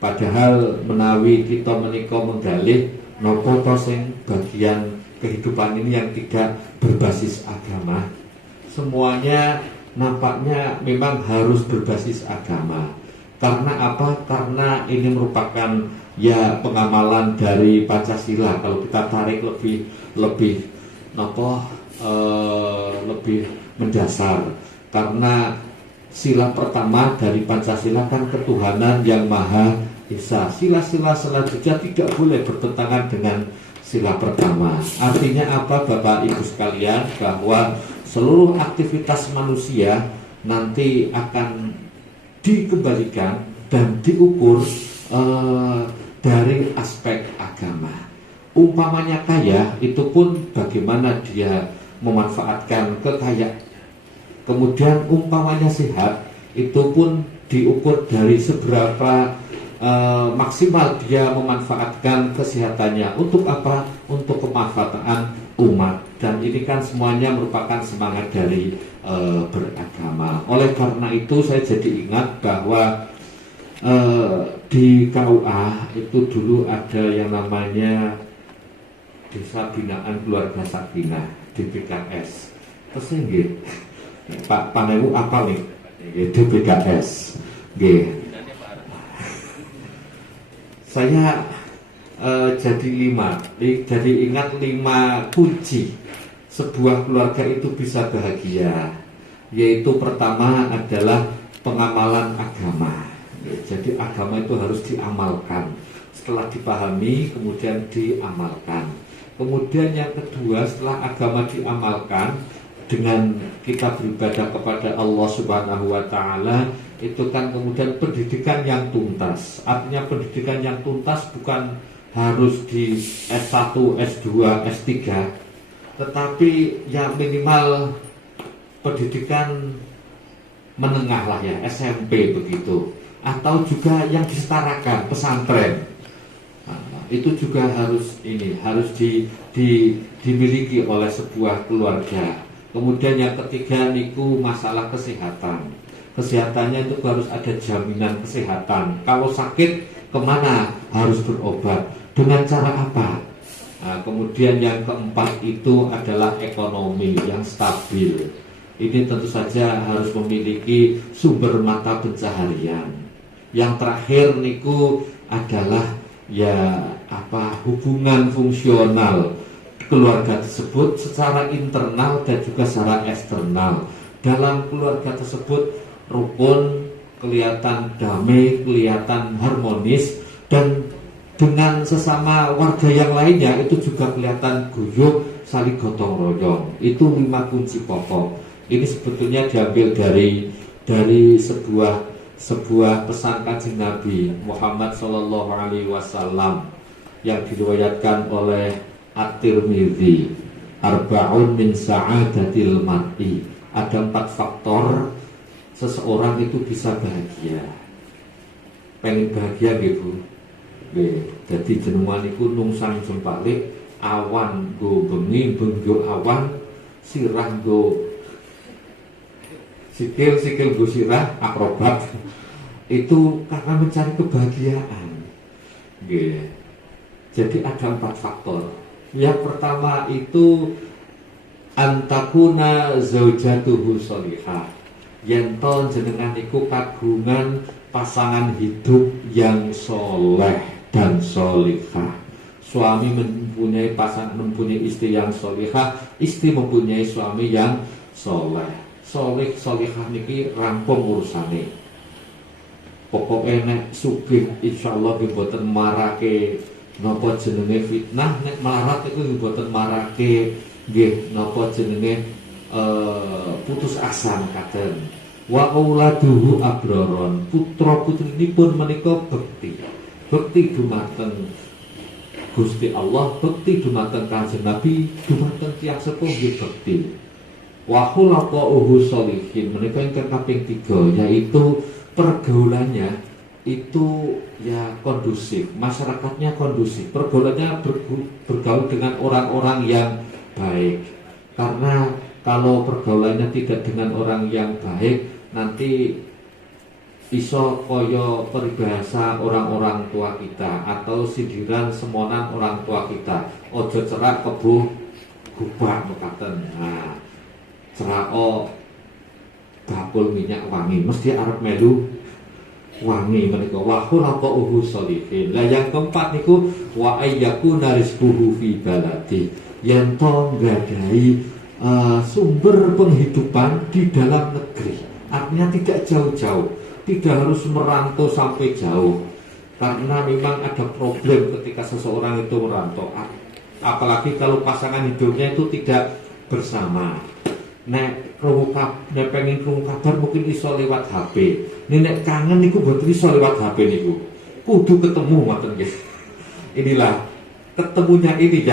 Padahal menawi kita menika menggalih nopo to sing bagian kehidupan ini yang tidak berbasis agama. Semuanya nampaknya memang harus berbasis agama. Karena apa? Karena ini merupakan ya pengamalan dari Pancasila. Kalau kita tarik lebih mendasar. Karena sila pertama dari Pancasila kan ketuhanan yang Maha Esa. Sila-sila selanjutnya tidak boleh bertentangan dengan sila pertama. Artinya apa, Bapak Ibu sekalian? Bahwa seluruh aktivitas manusia nanti akan dikembalikan dan diukur dari aspek agama. Umpamanya kaya, itu pun bagaimana dia memanfaatkan kekayaan. Kemudian umpamanya sehat, itu pun diukur dari seberapa maksimal dia memanfaatkan kesehatannya. Untuk apa? Untuk kemanfaatan umat. Dan ini kan semuanya merupakan semangat dari beragama. Oleh karena itu saya jadi ingat bahwa di KUA itu dulu ada yang namanya Desa Binaan Keluarga Sakinah, DBKS. Terus nggih Pak Panewu apa nih? DBKS. Nggih. Saya jadi ingat 5 kunci sebuah keluarga itu bisa bahagia. Yaitu pertama adalah pengamalan agama. Jadi agama itu harus diamalkan. Setelah dipahami kemudian diamalkan. Kemudian yang kedua, setelah agama diamalkan dengan kita beribadah kepada Allah Subhanahu wa taala, itu kan kemudian pendidikan yang tuntas. Artinya pendidikan yang tuntas bukan harus di S1, S2, S3, tetapi ya minimal pendidikan menengah lah ya, SMP begitu. Atau juga yang disetarakan, pesantren. Nah, itu juga harus dimiliki oleh sebuah keluarga. Kemudian yang ketiga niku masalah kesehatan. Kesehatannya itu harus ada jaminan kesehatan. Kalau sakit kemana harus berobat, dengan cara apa? Nah, kemudian yang keempat itu adalah ekonomi yang stabil. Ini tentu saja harus memiliki sumber mata pencaharian. Yang terakhir niku adalah hubungan fungsional keluarga tersebut secara internal dan juga secara eksternal. Dalam keluarga tersebut rukun, kelihatan damai, kelihatan harmonis, dan dengan sesama warga yang lainnya itu juga kelihatan guyup, saling gotong royong. Itu 5 kunci pokok. Ini sebetulnya diambil dari sebuah pesan Kanjeng Nabi Muhammad SAW yang diriwayatkan oleh At-Tirmidzi. Arba'un min sa'adatil mar'i. Ada 4 faktor seseorang itu bisa bahagia. Pengen bahagia gitu. Jadi jenengan iku nungsang jempalik, awan go bengi, bengi awan, sirah go sikil go sirah, akrobat. Itu karena mencari kebahagiaan. Jadi ada 4 faktor. Yang pertama itu antakuna zaujatuhu sholihah. Yen-to jenengan iku kagungan pasangan hidup yang soleh dan sholihah. Suami mempunyai istri yang sholihah, istri mempunyai suami yang soleh. Sholihah niki rampung urusane. Pokoknya nek sugih insyaallah mboten marake napa jenenge fitnah, nek melarat iku mboten marake nggih napa jenenge putus asa mekaten. Wa auladuhu abroron, putra putrinipun menika bekti dumateng Gusti Allah, bekti dumateng Kanjeng Nabi, dumateng tiyang sepuh nggih bekti. Wa khulaqa'uhu sholihin, menika ingkang kaping 3, yaitu pergaulannya itu ya kondusif, masyarakatnya kondusif, pergaulannya bergaul dengan orang-orang yang baik. Karena kalau pergaulannya tidak dengan orang yang baik, nanti iso koyo peribahasa orang-orang tua kita atau sindiran semonan orang tua kita, ojo cerak kebuh gubak mekaten. Nah, cerako bakul minyak wangi mesti arep melu wangi menika wa khulaqahu sholihin. Lah yang keempat niku wa ayyakuna rizquhu fi baladi, yen to nggadahi sumber penghidupan di dalam negeri. Artinya tidak jauh-jauh, tidak harus merantau sampai jauh. Karena memang ada problem ketika seseorang itu merantau, apalagi kalau pasangan hidupnya itu tidak bersama. Nek pengen krungu kabar mungkin iso lewat HP. Nek kangen niku mboten iso lewat HP niku. Kudu ketemu ngoten nggih. Inilah ketemunya ini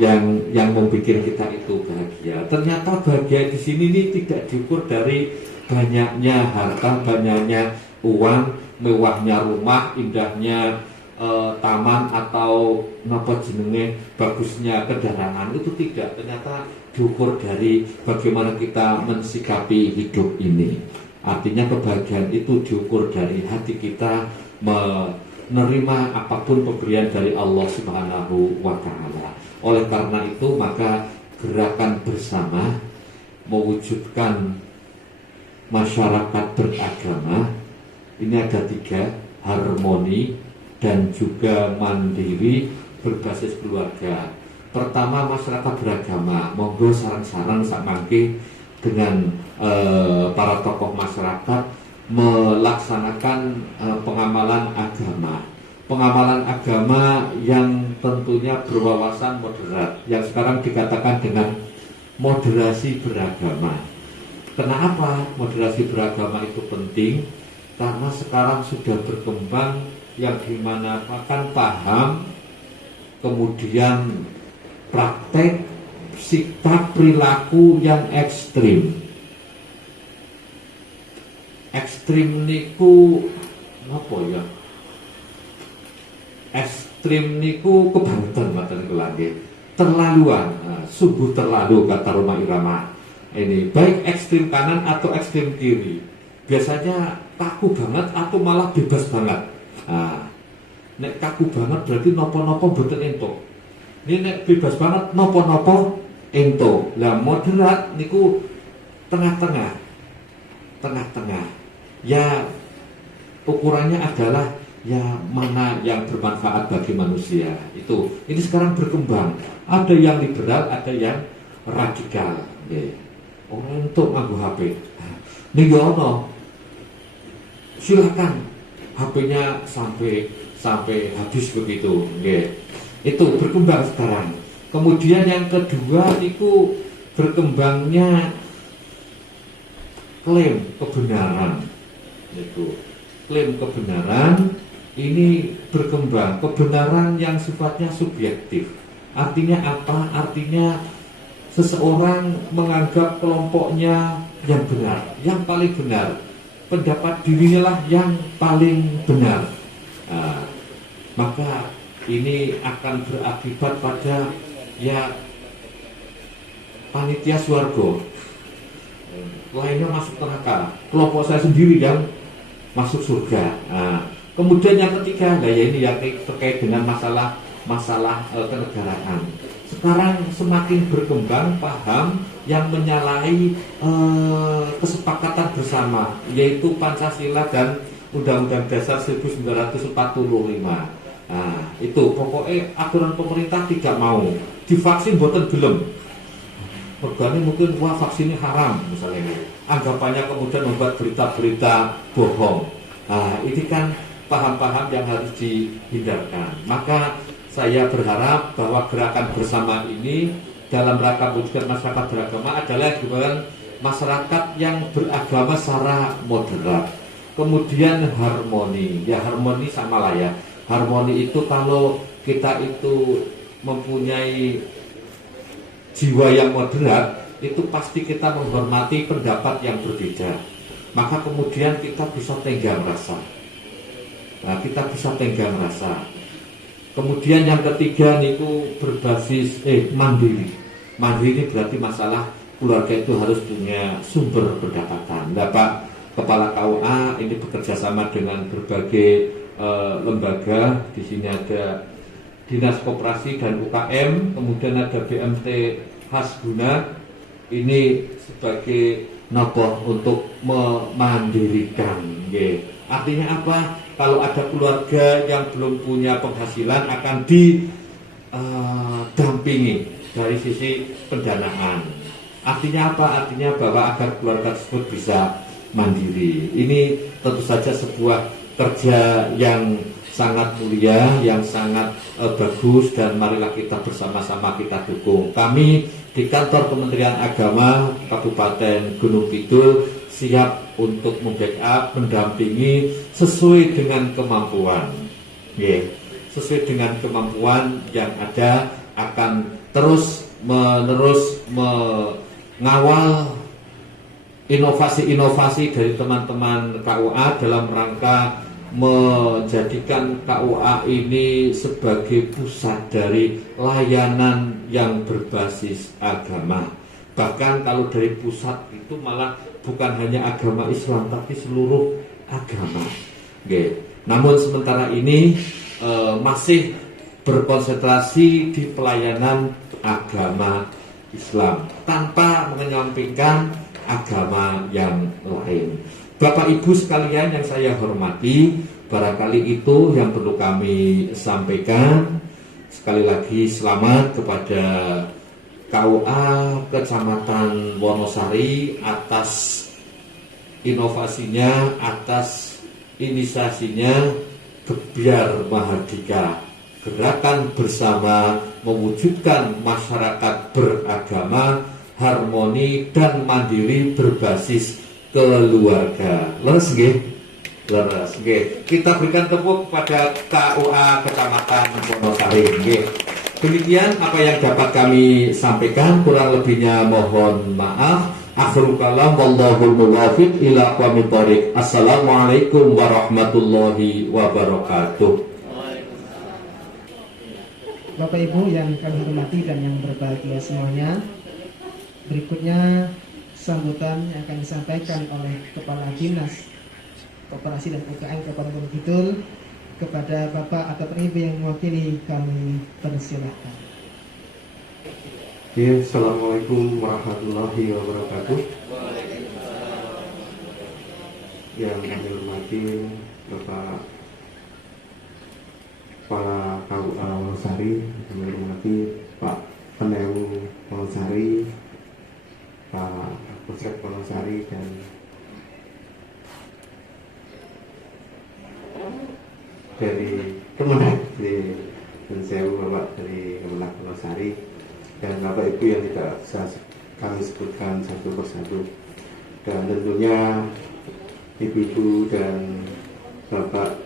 yang membuat kita itu bahagia. Ternyata bahagia di sini ini tidak diukur dari banyaknya harta, banyaknya uang, mewahnya rumah, indahnya taman atau napa jenenge bagusnya kendaraan, itu tidak. Ternyata diukur dari bagaimana kita mensikapi hidup ini. Artinya kebahagiaan itu diukur dari hati kita menerima apapun pemberian dari Allah Subhanahu wa Ta'ala. Oleh karena itu maka gerakan bersama mewujudkan masyarakat beragama ini ada 3: harmoni dan juga mandiri berbasis keluarga. Pertama, masyarakat beragama, monggo sarang-sarang sak mangke dengan para tokoh masyarakat melaksanakan pengamalan agama. Pengamalan agama yang tentunya berwawasan moderat, yang sekarang dikatakan dengan moderasi beragama. Kenapa moderasi beragama itu penting? Karena sekarang sudah berkembang yang dimana akan paham, kemudian praktek, sikap perilaku yang ekstrim. Ekstrim niku apa ya? Ekstrim niku kebangetan mboten niku lagi. Terlaluan, sungguh terlalu kata Roma Irama. Ini baik ekstrim kanan atau ekstrim kiri. Biasanya kaku banget atau malah bebas banget. Nek kaku banget berarti nopo-nopo mboten entuk. Ini nek bebas banget nopo-nopo entuk. Lah moderat niku tengah-tengah. Tengah-tengah. Ya ukurannya adalah ya mana yang bermanfaat bagi manusia. Itu. Ini sekarang berkembang. Ada yang liberal, ada yang radikal. Untuk nganggo HP. Ning ono. Silakan HP-nya sampai habis begitu, nggih. Itu berkembang sekarang. Kemudian yang kedua itu berkembangnya klaim kebenaran. Itu. Klaim kebenaran ini berkembang, kebenaran yang sifatnya subjektif. Artinya apa? Artinya seseorang menganggap kelompoknya yang benar, yang paling benar. Pendapat dirinya lah yang paling benar. Maka ini akan berakibat pada ya panitia swarga. Lainnya masuk neraka. Kelompok saya sendiri yang masuk surga. Kemudian yang ketiga, ya ini yang terkait dengan masalah kenegaraan. Sekarang semakin berkembang paham yang menyalahi kesepakatan bersama, yaitu Pancasila dan Undang-Undang Dasar 1945. Itu pokoknya aturan pemerintah tidak mau divaksin boten gelem. Mergane mungkin wah vaksinnya haram misalnya. Anggapannya kemudian membuat berita-berita bohong. Ini kan paham-paham yang harus dihindarkan. Maka saya berharap bahwa gerakan bersama ini dalam rangka mewujudkan masyarakat beragama adalah bukan masyarakat yang beragama secara moderat. Kemudian harmoni, ya harmoni sama lah ya. Harmoni itu kalau kita itu mempunyai jiwa yang moderat, itu pasti kita menghormati pendapat yang berbeda. Maka kemudian kita bisa tenggang rasa. Kita bisa tenggang rasa. Kemudian yang ketiga niku berbasis mandiri. Mandiri ini berarti masalah keluarga itu harus punya sumber pendapatan. Nah, Pak, Kepala KUA ini bekerja sama dengan berbagai lembaga. Di sini ada Dinas Koperasi dan UKM, kemudian ada BMT Hasbuna. Ini sebagai nopo untuk memandirikan. Artinya apa? Kalau ada keluarga yang belum punya penghasilan akan didampingi dari sisi pendanaan. Artinya apa? Artinya bahwa agar keluarga tersebut bisa mandiri. Ini tentu saja sebuah kerja yang sangat mulia, yang sangat bagus, dan marilah kita bersama-sama kita dukung. Kami di kantor Kementerian Agama Kabupaten Gunung Kidul siap untuk membackup, mendampingi sesuai dengan kemampuan. Sesuai dengan kemampuan yang ada, akan terus menerus mengawal inovasi-inovasi dari teman-teman KUA dalam rangka menjadikan KUA ini sebagai pusat dari layanan yang berbasis agama. Bahkan kalau dari pusat itu malah bukan hanya agama Islam, tapi seluruh agama. Namun sementara ini masih berkonsentrasi di pelayanan agama Islam tanpa menyampingkan agama yang lain. Bapak Ibu sekalian yang saya hormati, barangkali itu yang perlu kami sampaikan. Sekali lagi selamat kepada KUA Kecamatan Wonosari atas inovasinya, atas inisiasinya Gebyar Mahardika, gerakan bersama mewujudkan masyarakat beragama, harmoni dan mandiri berbasis keluarga. Leres nggih? Leres nggih. Kita berikan tepuk kepada KUA Kecamatan Wonosari nggih. Demikian apa yang dapat kami sampaikan, kurang lebihnya mohon maaf. Akhirul kalam wallahul muwaffiq ila aqwamit thoriq. Assalamualaikum warahmatullahi wabarakatuh. Bapak Ibu yang kami hormati dan yang berbahagia semuanya, berikutnya sambutan yang akan disampaikan oleh Kepala Dinas Koperasi dan UKM Kabupaten Gunung Kidul kepada Bapak atau Ibu yang mewakili kami, persilahkan. Assalamualaikum warahmatullahi wabarakatuh. Yang kami hormati Bapak Kepala KUA Wonosari, kami hormati Pak Penewu Wonosari, Pak Pusat Wonosari, dan dari Kemenag dan saya Bapak dari Kemenag Wonosari, dan Bapak Ibu yang tidak bisa kami sebutkan satu persatu, dan tentunya Ibu-ibu dan Bapak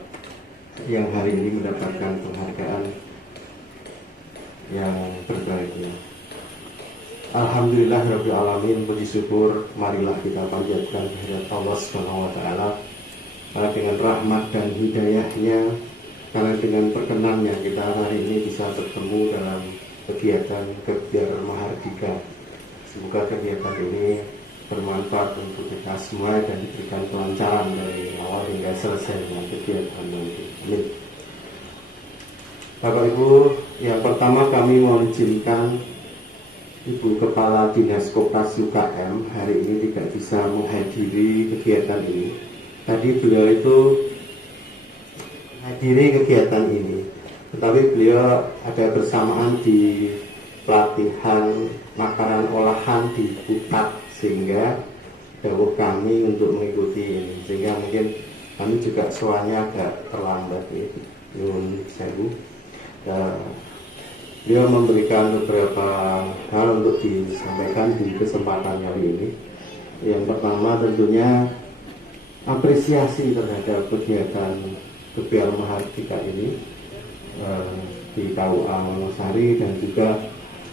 yang hari ini mendapatkan penghargaan yang berbahagia. Alhamdulillah Rabbil Alamin, puji syukur marilah kita panjatkan kehadirat Allah Subhanahu wa Ta'ala, karena dengan rahmat dan hidayahnya, karena dengan perkenannya kita hari ini bisa bertemu dalam kegiatan Gebyar Mahardika. Semoga kegiatan ini bermanfaat untuk kita semua dan diberikan kelancaran dari awal hingga selesai dengan kegiatan nanti. Amin. Bapak Ibu, yang pertama kami mohon izinkan Ibu Kepala Dinas Koperasi UKM hari ini tidak bisa menghadiri kegiatan ini. Tadi beliau itu menghadiri kegiatan ini, tetapi beliau ada bersamaan di pelatihan makanan olahan di Putat, sehingga dawuh kami untuk mengikuti ini, sehingga mungkin kami juga soalnya agak terlambat ya. Nyuwun sewu. Beliau memberikan beberapa hal untuk disampaikan di kesempatan kali ini. Yang pertama tentunya apresiasi terhadap kegiatan Gebyar Mahardika ini di KUA Wonosari, dan juga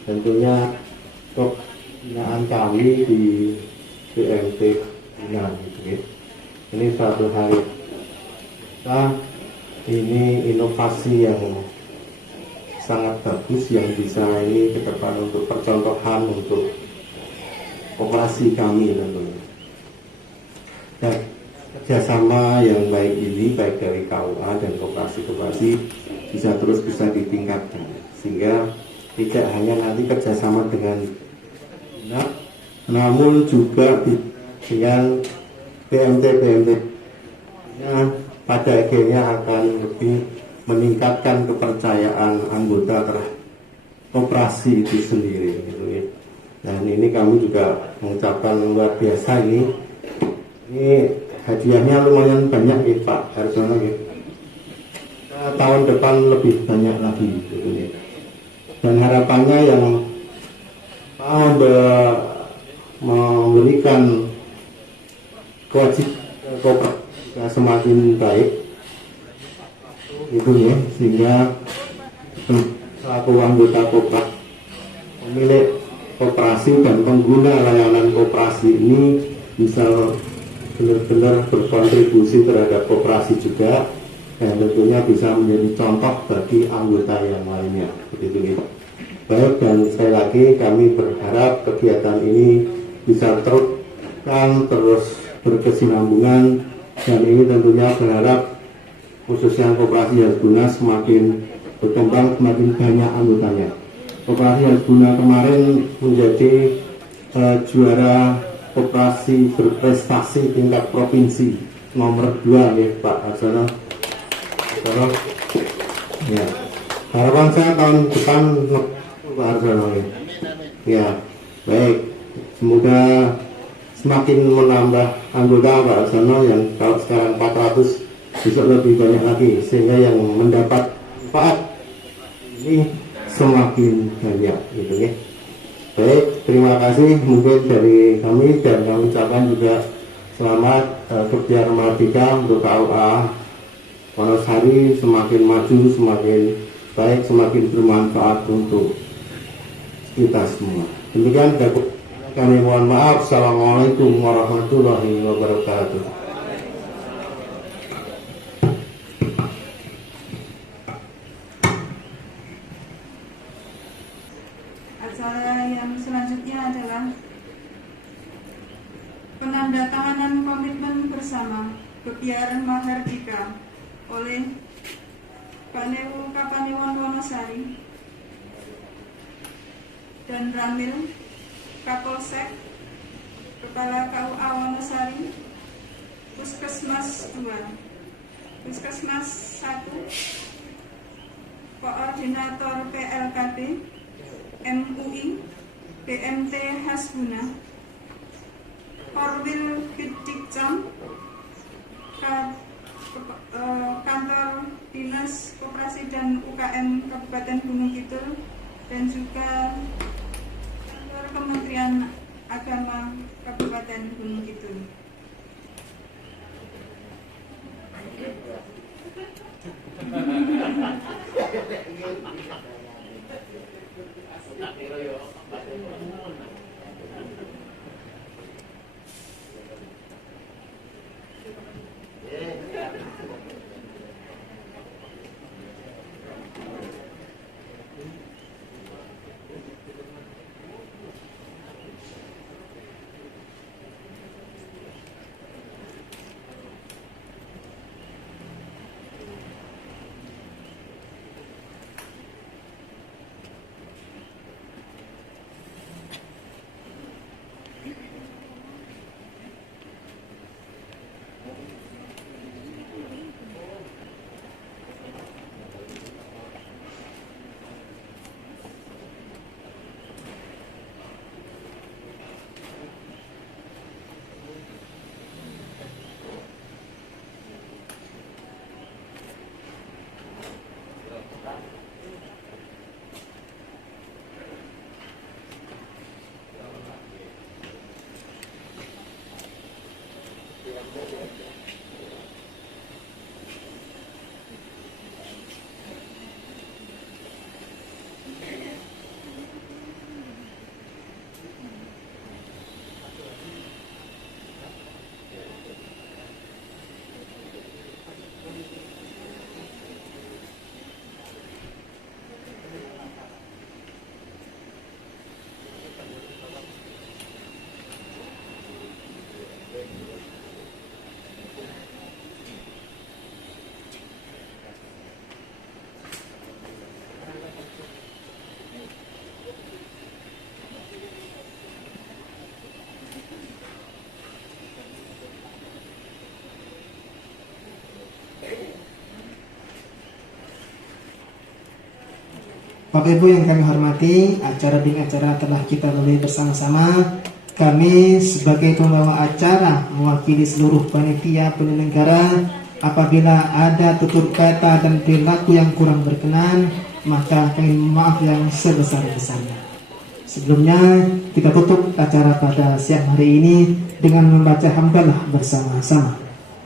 tentunya pembinaan kami di BMT Binan. Ini suatu hari ini inovasi yang sangat bagus yang bisa ini ke depan untuk percontohan untuk operasi kami tentunya. Dan kerjasama yang baik ini, baik dari KUA dan koperasi-koperasi bisa ditingkatkan, sehingga tidak hanya nanti kerjasama dengan namun juga dengan PMT pada akhirnya akan lebih meningkatkan kepercayaan anggota terhadap koperasi itu sendiri gitu ya. Dan ini kami juga mengucapkan luar biasa ini hadiahnya lumayan banyak ya Pak Harsono ya. Tahun depan lebih banyak lagi gitu ya. Dan harapannya yang memberikan kewajiban koperasi semakin baik itu ya, sehingga selaku anggota koperasi, pemilik koperasi dan pengguna layanan koperasi ini bisa benar-benar berkontribusi terhadap koperasi juga, dan tentunya bisa menjadi contoh bagi anggota yang lainnya begitu ya. Baik, dan sekali lagi kami berharap kegiatan ini bisa terus berkesinambungan, dan ini tentunya berharap khususnya koperasi Hasbuna semakin berkembang, semakin banyak anggotanya. Koperasi Hasbuna kemarin menjadi juara koperasi berprestasi tingkat provinsi nomor 2 ya Pak Harsono. Ya, harapan saya tahun depan Pak Harsono ya. Ya, baik. Semoga semakin menambah anggota Pak Harsono, yang kalau sekarang 400 besok lebih banyak lagi, sehingga yang mendapat manfaat ini semakin banyak gitu ya. Baik, terima kasih mungkin dari kami, dan kami ucapkan juga selamat kerja Merdeka untuk KUA Wonosari semakin maju, semakin baik, semakin bermanfaat untuk kita semua. Demikian kami mohon maaf. Assalamualaikum warahmatullahi wabarakatuh. Acara yang selanjutnya adalah penandatanganan komitmen bersama Kebiaran Mahardika oleh Panewu Kapanewon Wonosari dan Ramil Kapolsek, Kepala KUA Wonosari, Puskesmas 2, Puskesmas 1, Koordinator PLKB, MUI, PMT Hasbuna, Korwil Bidikjam, Kantor Dinas Koperasi dan UKM Kabupaten Gunung Kidul, dan juga Kantor Kementerian Agama Kabupaten Gunung Kidul. Bapak Ibu yang kami hormati, acara demi acara telah kita lalui bersama-sama. Kami sebagai pembawa acara mewakili seluruh panitia penyelenggara, apabila ada tutur kata dan perilaku yang kurang berkenan, maka kami mohon maaf yang sebesar-besarnya. Sebelumnya kita tutup acara pada siang hari ini dengan membaca hamdalah bersama-sama.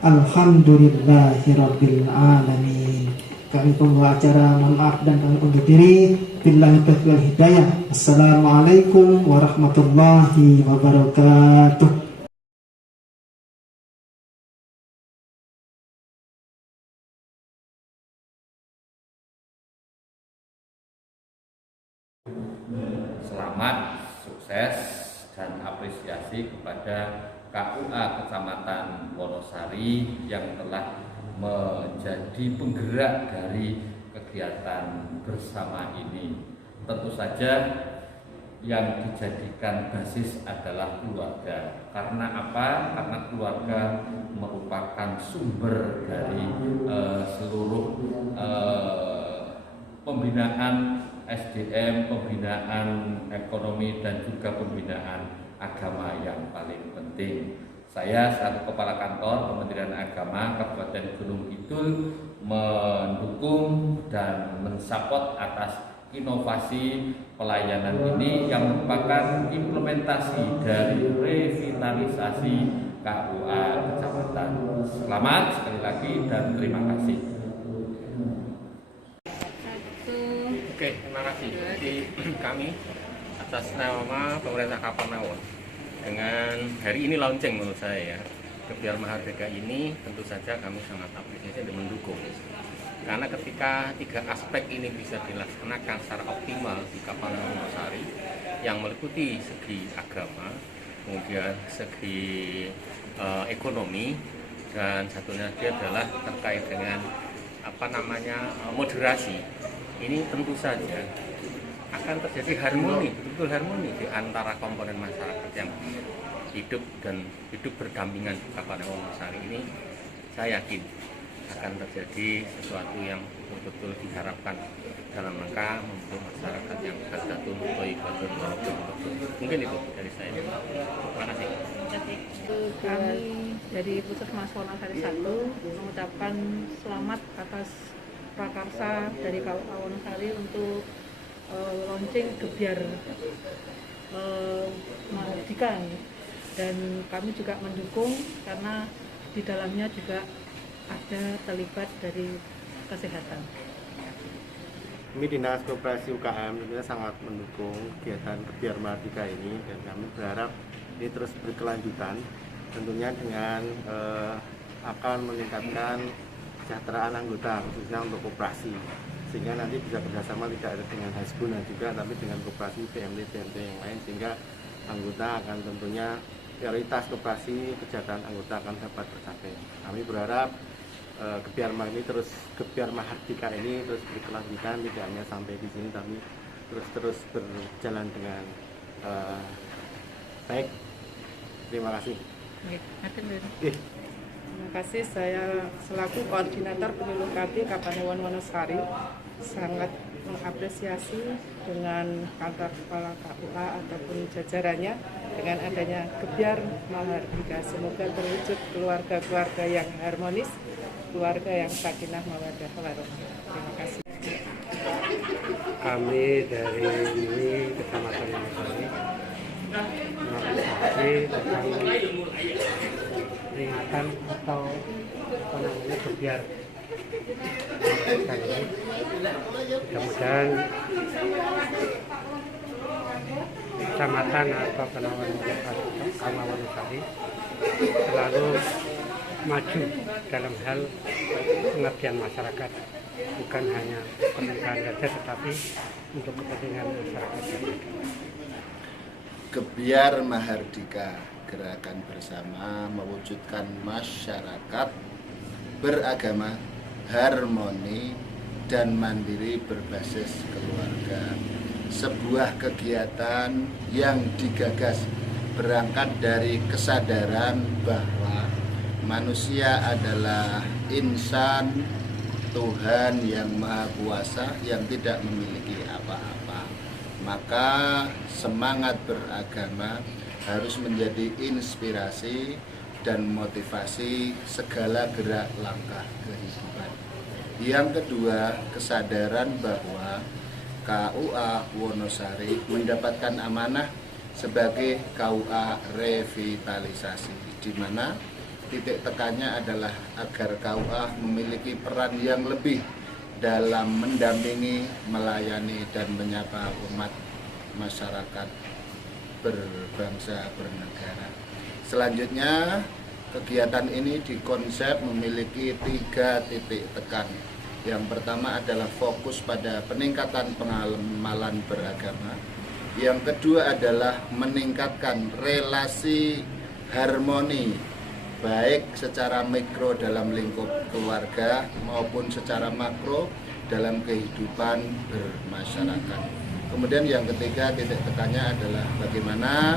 Alhamdulillahirabbil alamin. Kami pembawa acara mohon maaf dan kami undur diri. Billahi taufiq wal hidayah. Assalamualaikum warahmatullahi wabarakatuh. Selamat, sukses, dan apresiasi kepada KUA Kecamatan Wonosari yang telah menjadi penggerak dari kegiatan bersama ini. Tentu saja yang dijadikan basis adalah keluarga. Karena apa? Karena keluarga merupakan sumber dari seluruh pembinaan SDM, pembinaan ekonomi, dan juga pembinaan agama yang paling penting. Saya selaku Kepala Kantor Kementerian Agama Kabupaten Gunung Kidul mendukung dan mensupport atas inovasi pelayanan ini yang merupakan implementasi dari revitalisasi KUA Kecamatan. Selamat sekali lagi dan terima kasih. Oke, terima kasih. Jadi kami atas nama pemerintah Kapanewon dengan hari ini launching menurut saya ya, Gebyar Mahardika ini tentu saja kami sangat apresiasi dan mendukung. Karena ketika tiga aspek ini bisa dilaksanakan secara optimal di Kapanewon Wonosari yang meliputi segi agama, kemudian segi ekonomi, dan satunya lagi adalah terkait dengan moderasi. Ini tentu saja akan terjadi harmoni, betul harmoni di antara komponen masyarakat yang hidup berdampingan di Kapanewon Wonosari ini. Saya yakin akan terjadi sesuatu yang betul-betul diharapkan dalam rangka membentuk masyarakat yang baldatun thayyibatun walaupun betul. Mungkin itu dari saya. Terima kasih. Kami dari Puskesmas Wonosari 1 mengucapkan selamat atas prakarsa dari KUA Wonosari untuk launching Gebyar Mahardika, dan kami juga mendukung karena di dalamnya juga ada terlibat dari kesehatan. Kami Dinas Koperasi UKM tentunya sangat mendukung kegiatan Gebyar Mahardika ini, dan kami berharap ini terus berkelanjutan, tentunya dengan akan meningkatkan kesejahteraan anggota khususnya untuk koperasi, sehingga nanti bisa bekerjasama tidak ada dengan Hasbun juga, tapi dengan koperasi PMT yang lain, sehingga anggota akan tentunya prioritas koperasi kesejahteraan anggota akan dapat tercapai. Kami berharap Gebyar Mahardika ini terus berkelanjutan, tidak hanya sampai di sini, tapi terus berjalan dengan baik. Terima kasih. Terima kasih. Saya selaku koordinator pemilu KB Kapanewon Wonosari sangat mengapresiasi dengan kantor kepala KUA ataupun jajarannya dengan adanya Gebyar Mahardika. Semoga terwujud keluarga-keluarga yang harmonis, keluarga yang sakinah mawaddah warahmah. Terima kasih. Kami dari Kecamatan Wonosari mengapresiasi tentang peringatan atau Gebyar Mahardika ini. Mudah-mudahan kecamatan atau Kapanewon Wonosari selalu maju dalam hal pengabdian masyarakat, bukan hanya pemerintahan saja tetapi untuk kepentingan masyarakat. Gebyar Mahardika, gerakan bersama mewujudkan masyarakat beragama, harmoni, dan mandiri berbasis keluarga. Sebuah kegiatan yang digagas berangkat dari kesadaran bahwa manusia adalah insan Tuhan yang Maha Kuasa yang tidak memiliki apa-apa. maka semangat beragama harus menjadi inspirasi dan motivasi segala gerak langkah kehidupan. Yang kedua, kesadaran bahwa KUA Wonosari mendapatkan amanah sebagai KUA revitalisasi, di mana titik tekannya adalah agar KUA memiliki peran yang lebih dalam mendampingi, melayani, dan menyapa umat masyarakat berbangsa bernegara. Selanjutnya, kegiatan ini dikonsep memiliki 3 titik tekan. Yang pertama adalah fokus pada peningkatan pengamalan beragama. Yang kedua adalah meningkatkan relasi harmoni, baik secara mikro dalam lingkup keluarga maupun secara makro dalam kehidupan bermasyarakat. Kemudian yang ketiga titik tekannya adalah bagaimana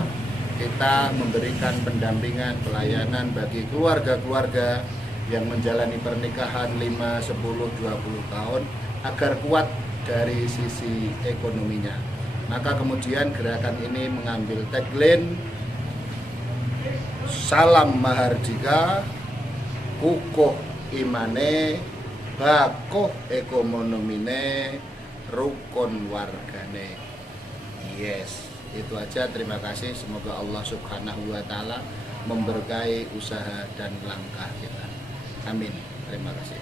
kita memberikan pendampingan, pelayanan bagi keluarga-keluarga yang menjalani pernikahan 5, 10, 20 tahun agar kuat dari sisi ekonominya. Maka kemudian gerakan ini mengambil tagline Salam Mahardika, kukuh imane, bakoh ekonomine, rukun wargane. Yes, itu aja. Terima kasih. Semoga Allah Subhanahu wa Ta'ala memberkahi usaha dan langkah kita. Amin. Terima kasih.